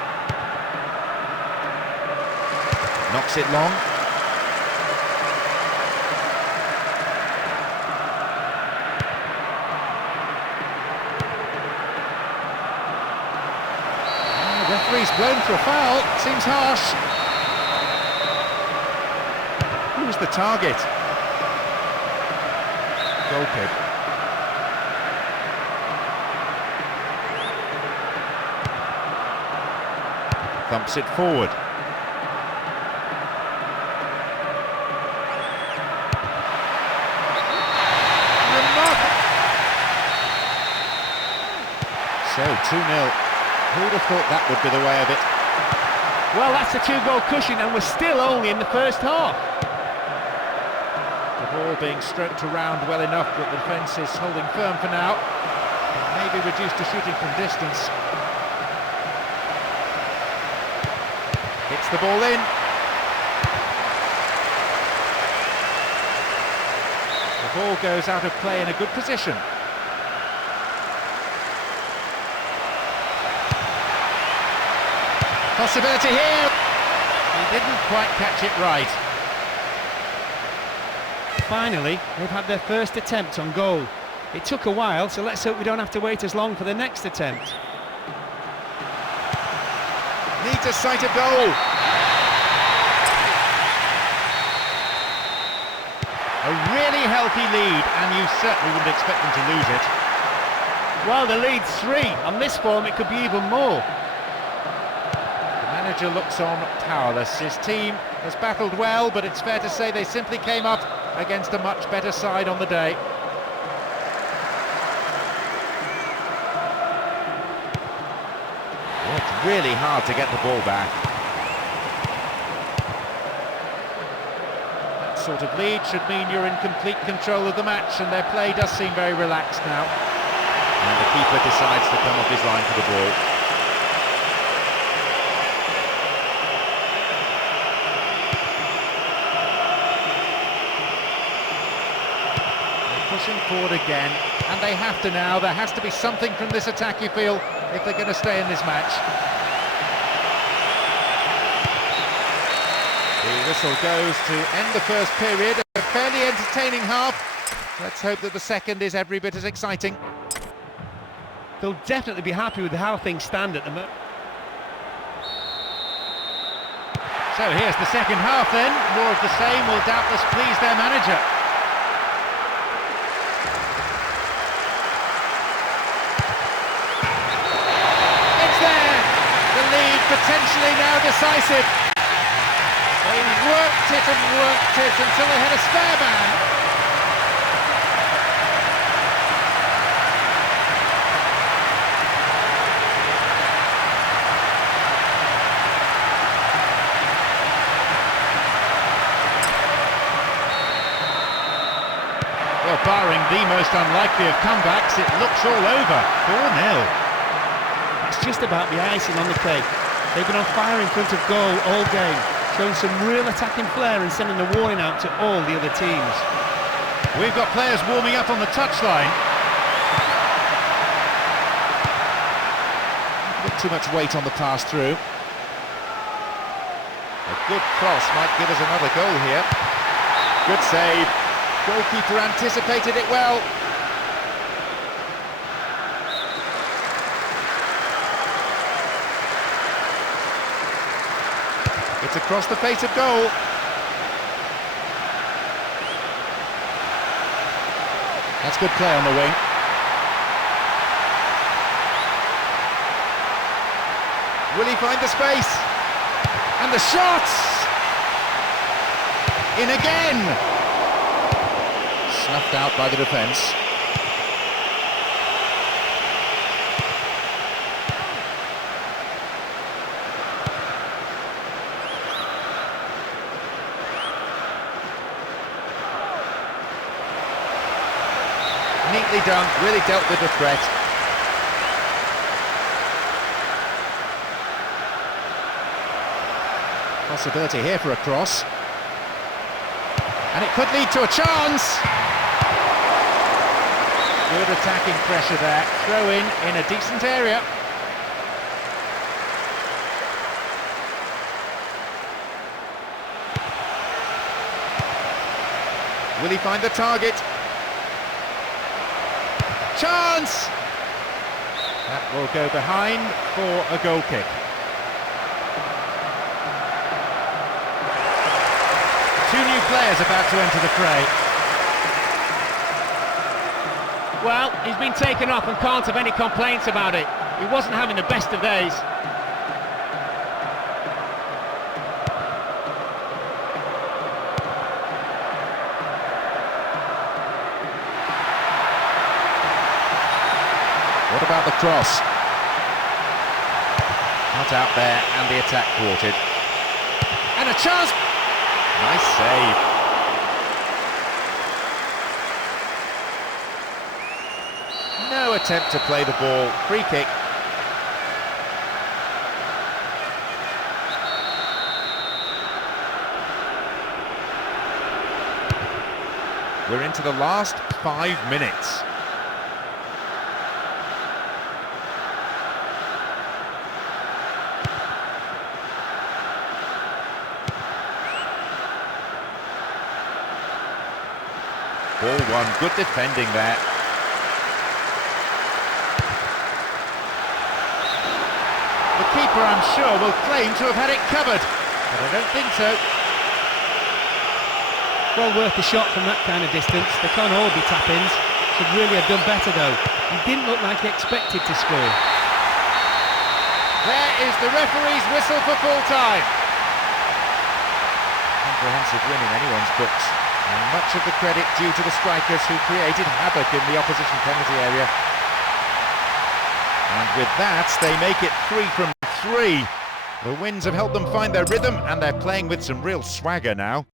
Knocks it long. Referee's blown for a foul. Seems harsh. Who's the target? Goal kick. Thumps it forward. So 2-0. Who'd have thought that would be the way of it? Well, that's a two-goal cushion and we're still only in the first half. The ball being stroked around well enough, but the defence is holding firm for now. Maybe reduced to shooting from distance. Hits the ball in. The ball goes out of play in a good position. Possibility here. He didn't quite catch it right. Finally, they've had their first attempt on goal. It took a while, so let's hope we don't have to wait as long for the next attempt. Needs a sight of goal. A really healthy lead, and you certainly wouldn't expect them to lose it. Well, the lead's 3. On this form, it could be even more. The manager looks on powerless. His team has battled well, but it's fair to say they simply came up against a much better side on the day. It's really hard to get the ball back. That sort of lead should mean you're in complete control of the match, and their play does seem very relaxed now. And the keeper decides to come off his line for the ball. Pushing forward again, and they have to now. There has to be something from this attack, you feel, if they're going to stay in this match. The whistle goes to end the first period. A fairly entertaining half. Let's hope that the second is every bit as exciting. They'll definitely be happy with how things stand at the moment. So here's the second half then. More of the same will doubtless please their manager. Potentially now decisive. They worked it and worked it until they had a spare man. Well, barring the most unlikely of comebacks, it looks all over. 4-0. It's just about the icing on the cake. They've been on fire in front of goal all game, showing some real attacking flair and sending a warning out to all the other teams. We've got players warming up on the touchline. A bit too much weight on the pass through. A good cross might give us another goal here. Good save. Goalkeeper anticipated it well. It's across the face of goal. That's good play on the wing. Will he find the space? And the shot! In again! Snuffed out by the defence. Neatly done, really dealt with the threat. Possibility here for a cross. And it could lead to a chance. Good attacking pressure there. Throw in a decent area. Will he find the target? Chance! That will go behind for a goal kick. Two new players about to enter the fray. Well, he's been taken off and can't have any complaints about it. He wasn't having the best of days. What about the cross? Not out there, and the attack thwarted. And a chance! Nice save. No attempt to play the ball. Free kick. We're into the last 5 minutes. Ball one, good defending there. The keeper, I'm sure, will claim to have had it covered, but I don't think so. Well worth the shot from that kind of distance. They can't all be tap-ins. Should really have done better though. He didn't look like he expected to score. There is the referee's whistle for full time. Comprehensive win in anyone's books. And much of the credit due to the strikers who created havoc in the opposition penalty area. And with that, they make it 3 from 3. The wins have helped them find their rhythm, and they're playing with some real swagger now.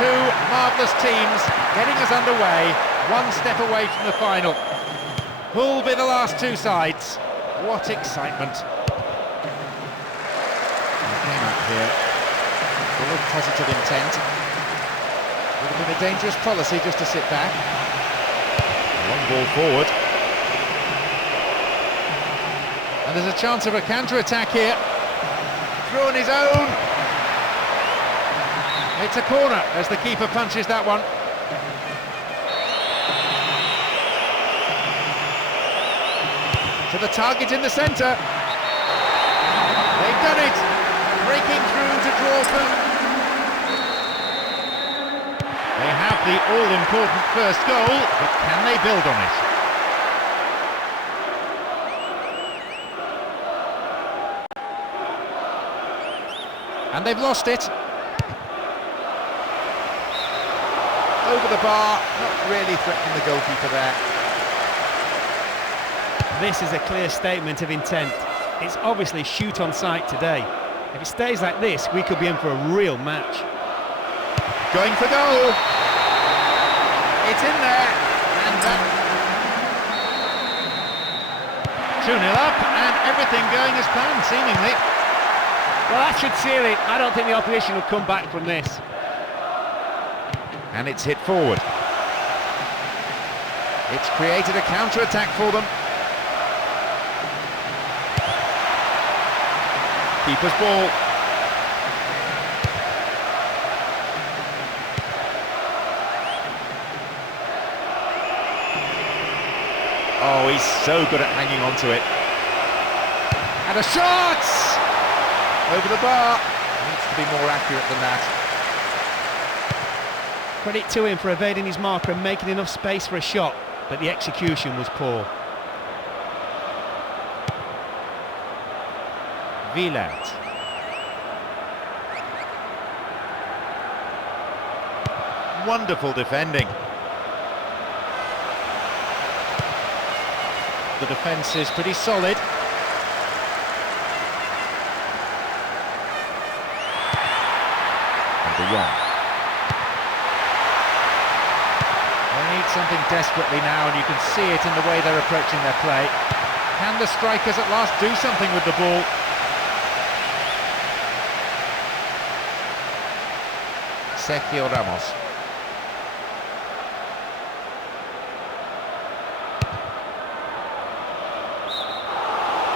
two marvellous teams getting us underway, one step away from the final. Who'll be the last two sides? What excitement. He came out here full of positive intent. Would have been a dangerous policy just to sit back. Long ball forward. And there's a chance of a counter-attack here. Through on his own. It's a corner as the keeper punches that one. To the target in the centre. They've done it. Breaking through to draw food. They have the all-important first goal, but can they build on it? And they've lost it. Over the bar, not really threatening the goalkeeper there. This is a clear statement of intent. It's obviously shoot on sight today. If it stays like this, we could be in for a real match. Going for goal. It's in there. And 2-0 up, and everything going as planned, seemingly. Well, that should seal it. I don't think the opposition will come back from this. And it's hit forward. It's created a counter-attack for them. Keeper's ball. Oh, he's so good at hanging on to it. And a shot! Over the bar. Needs to be more accurate than that. Credit to him for evading his marker and making enough space for a shot, but the execution was poor. Wieland. Wonderful defending. The defence is pretty solid. And De Jong. They need something desperately now, and you can see it in the way they're approaching their play. Can the strikers at last do something with the ball? Sergio Ramos.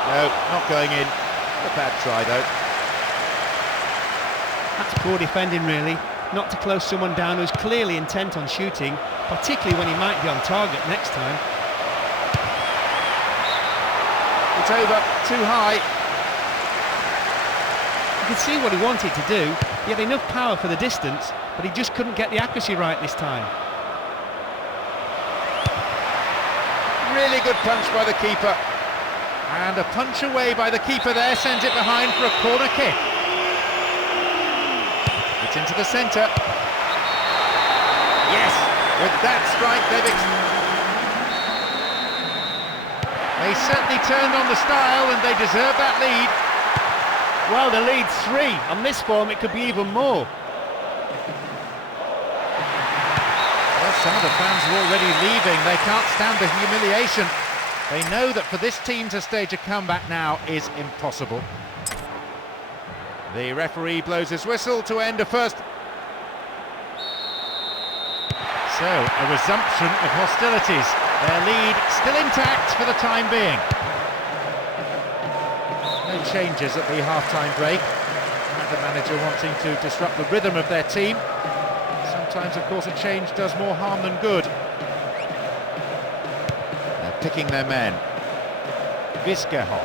No, not going in. A bad try, though. That's poor defending, really. Not to close someone down who's clearly intent on shooting, particularly when he might be on target next time. It's over, too high. You could see what he wanted to do. He had enough power for the distance, but he just couldn't get the accuracy right this time. Really good punch by the keeper. And a punch away by the keeper there sends it behind for a corner kick. It's into the centre. Yes, with that strike they certainly turned on the style, and they deserve that lead. Well, the lead's 3. On this form, it could be even more. Well, some of the fans are already leaving. They can't stand the humiliation. They know that for this team to stage a comeback now is impossible. The referee blows his whistle to end a first. So, a resumption of hostilities. Their lead still intact for the time being. No changes at the half-time break. The manager wanting to disrupt the rhythm of their team. Sometimes, of course, a change does more harm than good. They're picking their men. Viscahoff.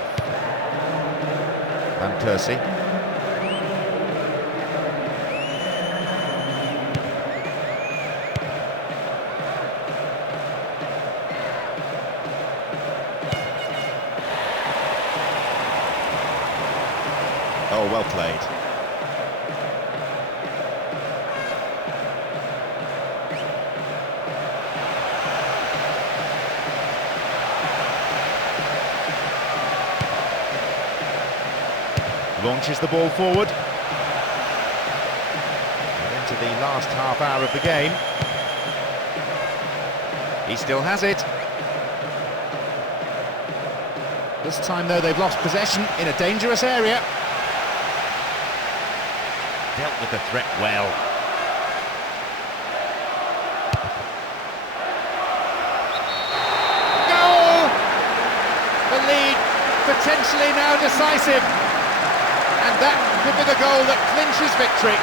Van Persie. Oh, well played. Launches the ball forward. Into the last half hour of the game. He still has it. This time, though, they've lost possession in a dangerous area. Dealt with the threat well. Goal! The lead potentially now decisive. And that could be the goal that clinches victory.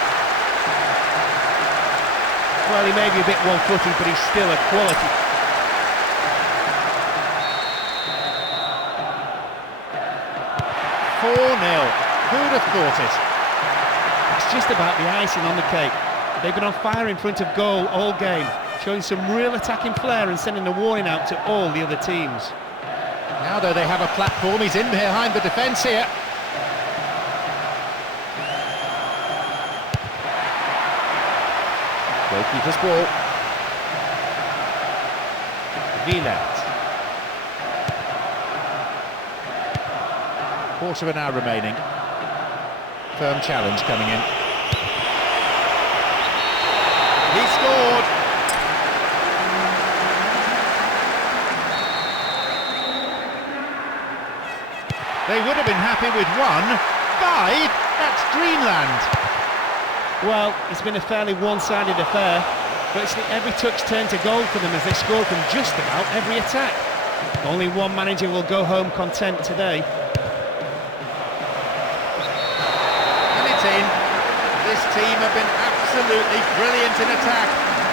Well, he may be a bit one-footed, but he's still a quality. 4-0. Who'd have thought it? It's just about the icing on the cake. They've been on fire in front of goal all game, showing some real attacking flair and sending a warning out to all the other teams. Now, though, they have a platform. He's in behind the defence here. Goalkeeper's ball. Wieland. Quarter of an hour remaining. Firm challenge coming in. He scored! They would have been happy with 1. 5? That's dreamland! Well, it's been a fairly one-sided affair, but it's every touch turned to goal for them as they scored from just about every attack. Only one manager will go home content today. This team have been absolutely brilliant in attack,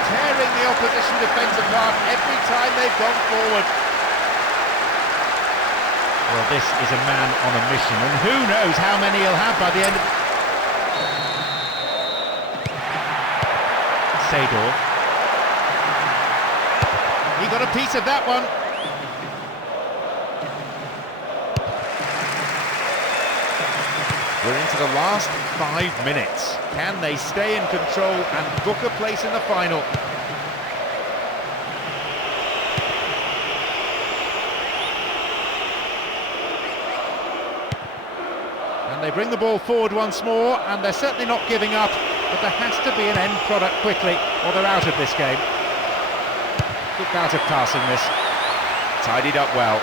tearing the opposition defence apart every time they've gone forward. Well, this is a man on a mission, and who knows how many he'll have by the end of... Sador. He got a piece of that one. We're into the last 5 minutes. Can they stay in control and book a place in the final? And they bring the ball forward once more, and they're certainly not giving up, but there has to be an end product quickly, or they're out of this game. Good bout of passing this. Tidied up well.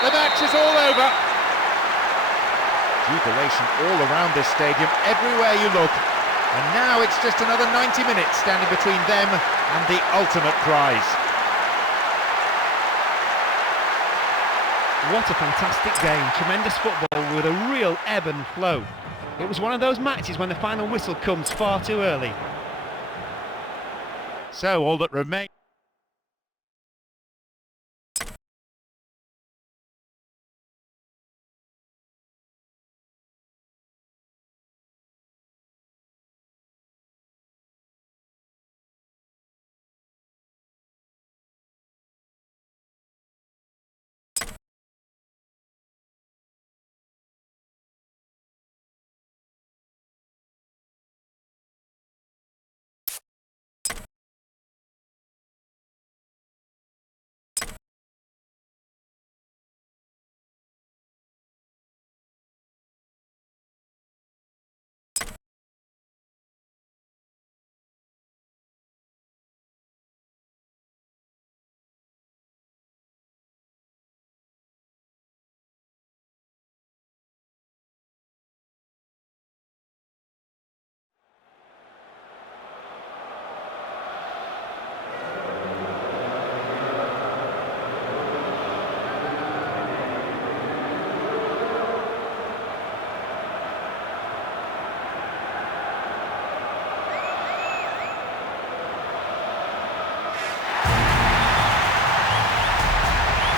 The match is all over. Jubilation all around this stadium, everywhere you look. And now it's just another 90 minutes standing between them and the ultimate prize. What a fantastic game. Tremendous football with a real ebb and flow. It was one of those matches when the final whistle comes far too early. So all that remains...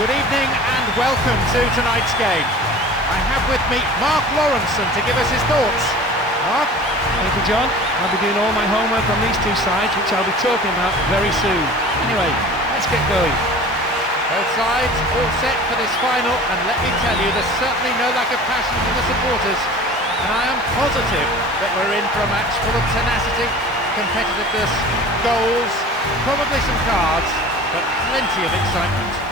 Good evening and welcome to tonight's game. I have with me Mark Lawrenson to give us his thoughts. Mark? Thank you, John. I'll be doing all my homework on these two sides, which I'll be talking about very soon. Anyway, let's get going. Both sides all set for this final, and let me tell you, there's certainly no lack of passion from the supporters. And I am positive that we're in for a match full of tenacity competitiveness, goals, probably some cards, but plenty of excitement.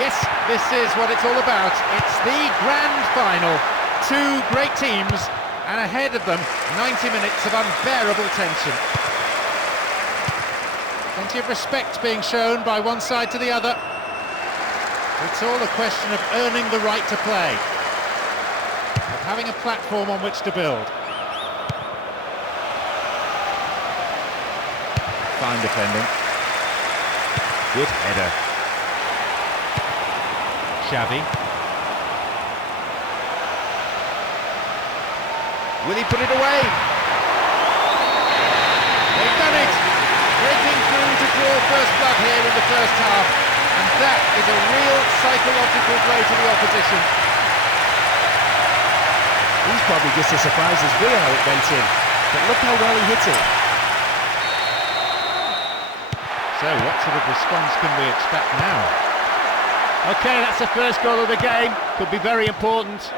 Yes, this is what it's all about. It's the grand final. Two great teams, and ahead of them, 90 minutes of unbearable tension. Plenty of respect being shown by one side to the other. It's all a question of earning the right to play, of having a platform on which to build. Fine defending. Good header. Xavi. Will he put it away? They've done it! Breaking through to draw first blood here in the first half. And that is a real psychological blow to the opposition. He's probably just as surprised as we are it went in. But look how well he hit it. So what sort of response can we expect now? Okay, that's the first goal of the game. Could be very important.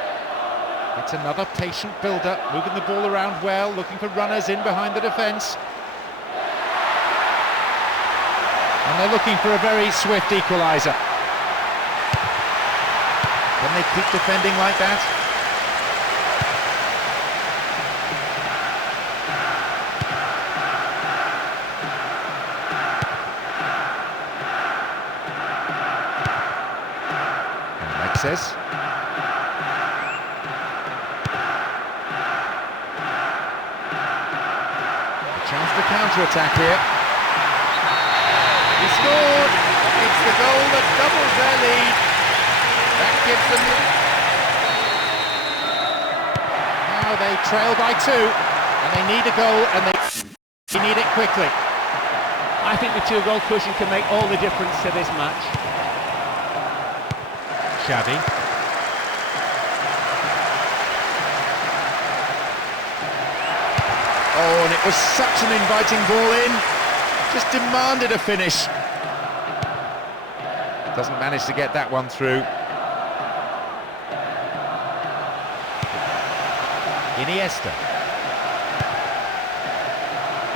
It's another patient build-up, moving the ball around well, looking for runners in behind the defence. And they're looking for a very swift equaliser. Can they keep defending like that? Says. Chance for counter-attack here. He scored! It's the goal that doubles their lead. That gives them... Now they trail by 2, and they need a goal, and they need it quickly. I think the 2-goal cushion can make all the difference to this match. Xavi. Oh, and it was such an inviting ball in. Just demanded a finish. Doesn't manage to get that one through. Iniesta.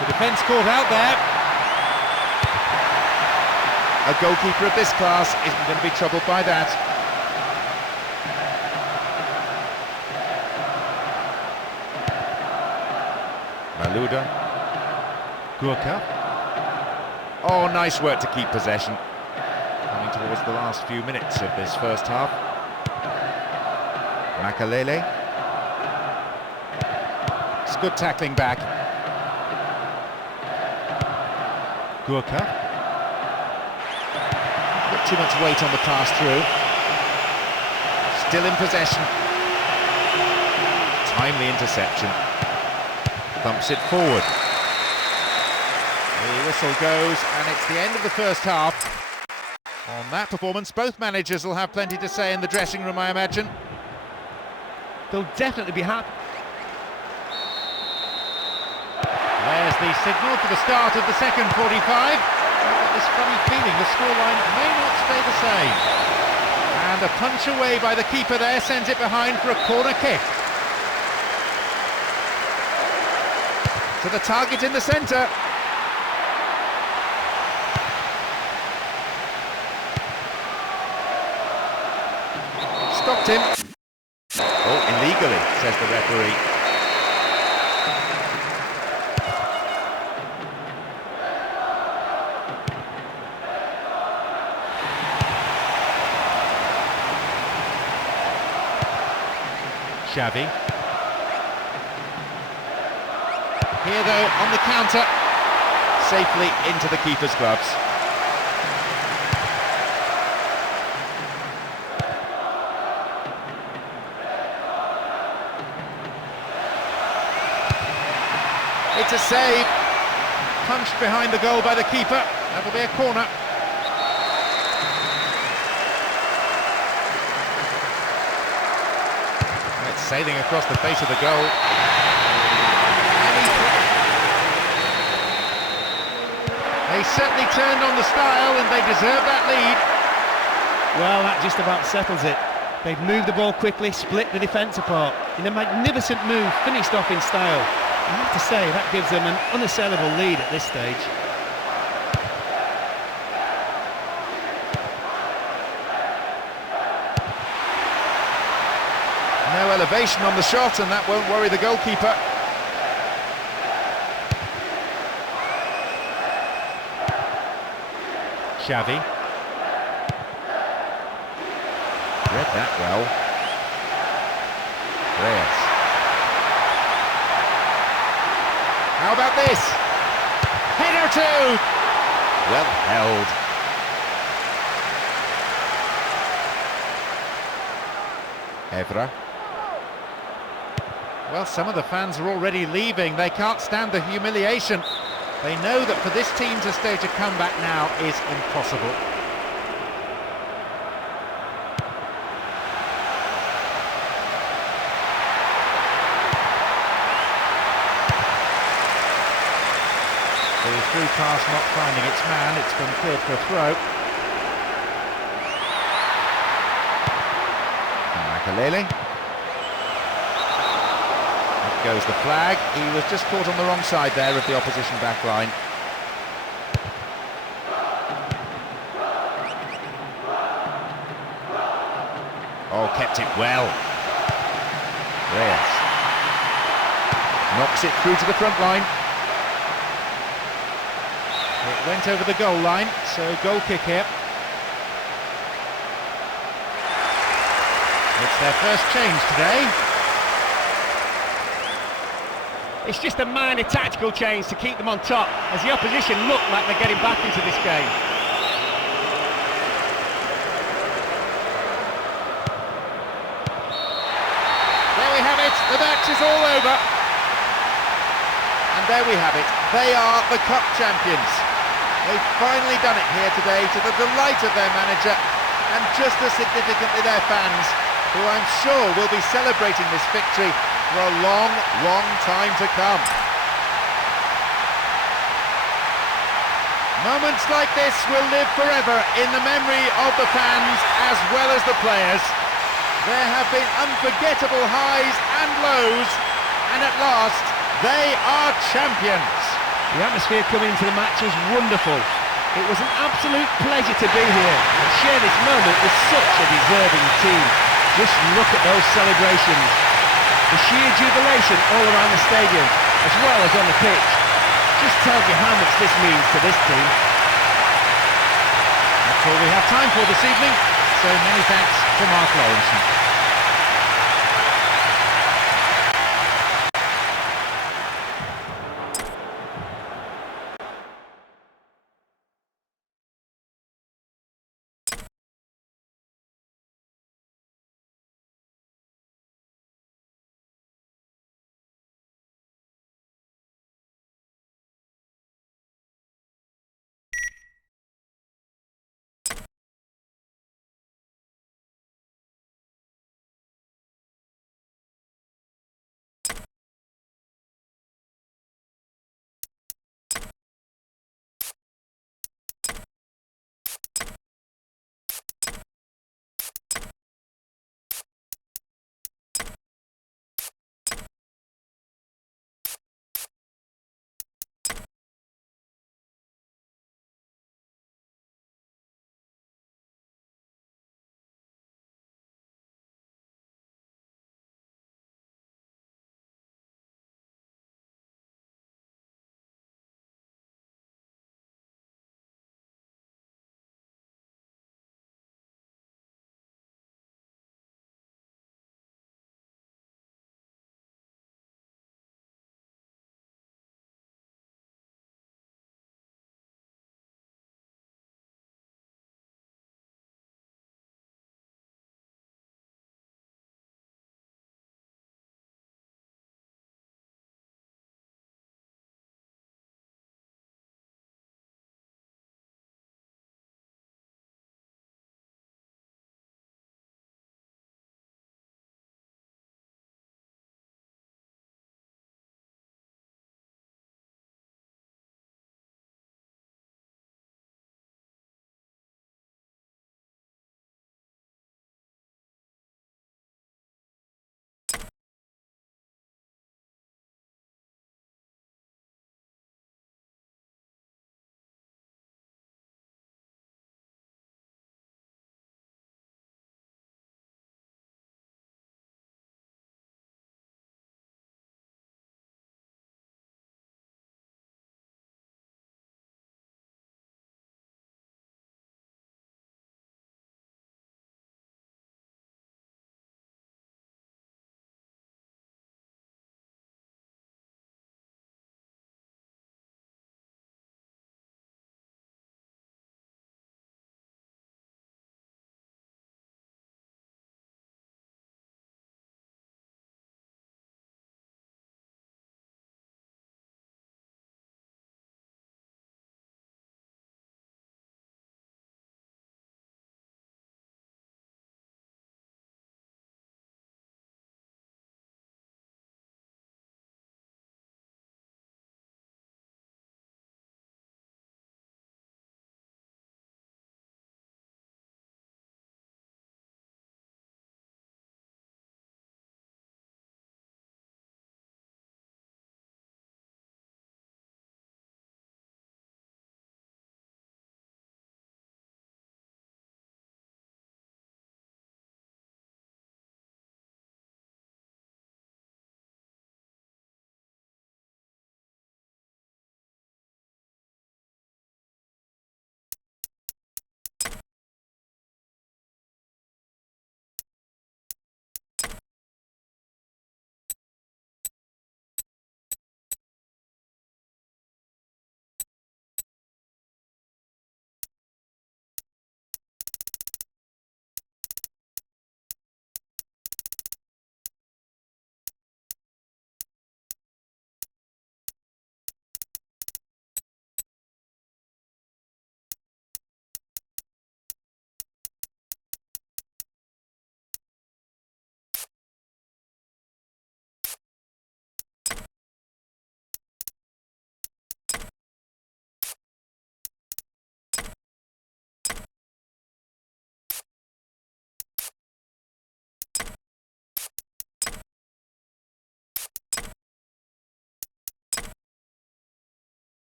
The defence caught out there. A goalkeeper of this class isn't going to be troubled by that. Maluda. Gurka. Oh, nice work to keep possession. Coming towards the last few minutes of this first half. Makalele. It's good tackling back. Gurka. Put too much weight on the pass through. Still in possession. Timely interception. Thumps it forward. The whistle goes, and it's the end of the first half. On that performance, both managers will have plenty to say in the dressing room, I imagine. They'll definitely be happy. There's the signal for the start of the second 45. I've got this funny feeling the scoreline may not stay the same. And a punch away by the keeper there sends it behind for a corner kick. To the target in the centre. Stopped him. Oh, illegally, says the referee. Xavi. Here though, on the counter. Safely into the keeper's gloves. It's a save. Punched behind the goal by the keeper. That'll be a corner. sailing across the face of the goal. They certainly turned on the style and they deserve that lead. Well, that just about settles it. They've moved the ball quickly, split the defence apart. In a magnificent move, finished off in style. I have to say, that gives them an unassailable lead at this stage. No elevation on the shot, and that won't worry the goalkeeper. Xavi. Read that well. Reyes. How about this? Header too! Well held. Evra. Well, some of the fans are already leaving. They can't stand the humiliation. They know that for this team to stage a comeback now is impossible. The through pass not finding its man. It's been cleared for a throw. Makalele. Goes the flag. He was just caught on the wrong side there of the opposition back line. Oh, kept it well. Reyes knocks it through to the front line. It went over the goal line, so goal kick here. It's their first change today. It's just a minor tactical change to keep them on top, as the opposition look like they're getting back into this game. There we have it, the match is all over. And there we have it, they are the cup champions. They've finally done it here today, to the delight of their manager and just as significantly their fans, who I'm sure will be celebrating this victory for a long, long time to come. Moments like this will live forever in the memory of the fans as well as the players. There have been unforgettable highs and lows, and at last, they are champions. The atmosphere coming into the match was wonderful. It was an absolute pleasure to be here and share this moment with such a deserving team. Just look at those celebrations. The sheer jubilation all around the stadium, as well as on the pitch, just tells you how much this means to this team. That's all we have time for this evening, so many thanks to Mark Lawrenson.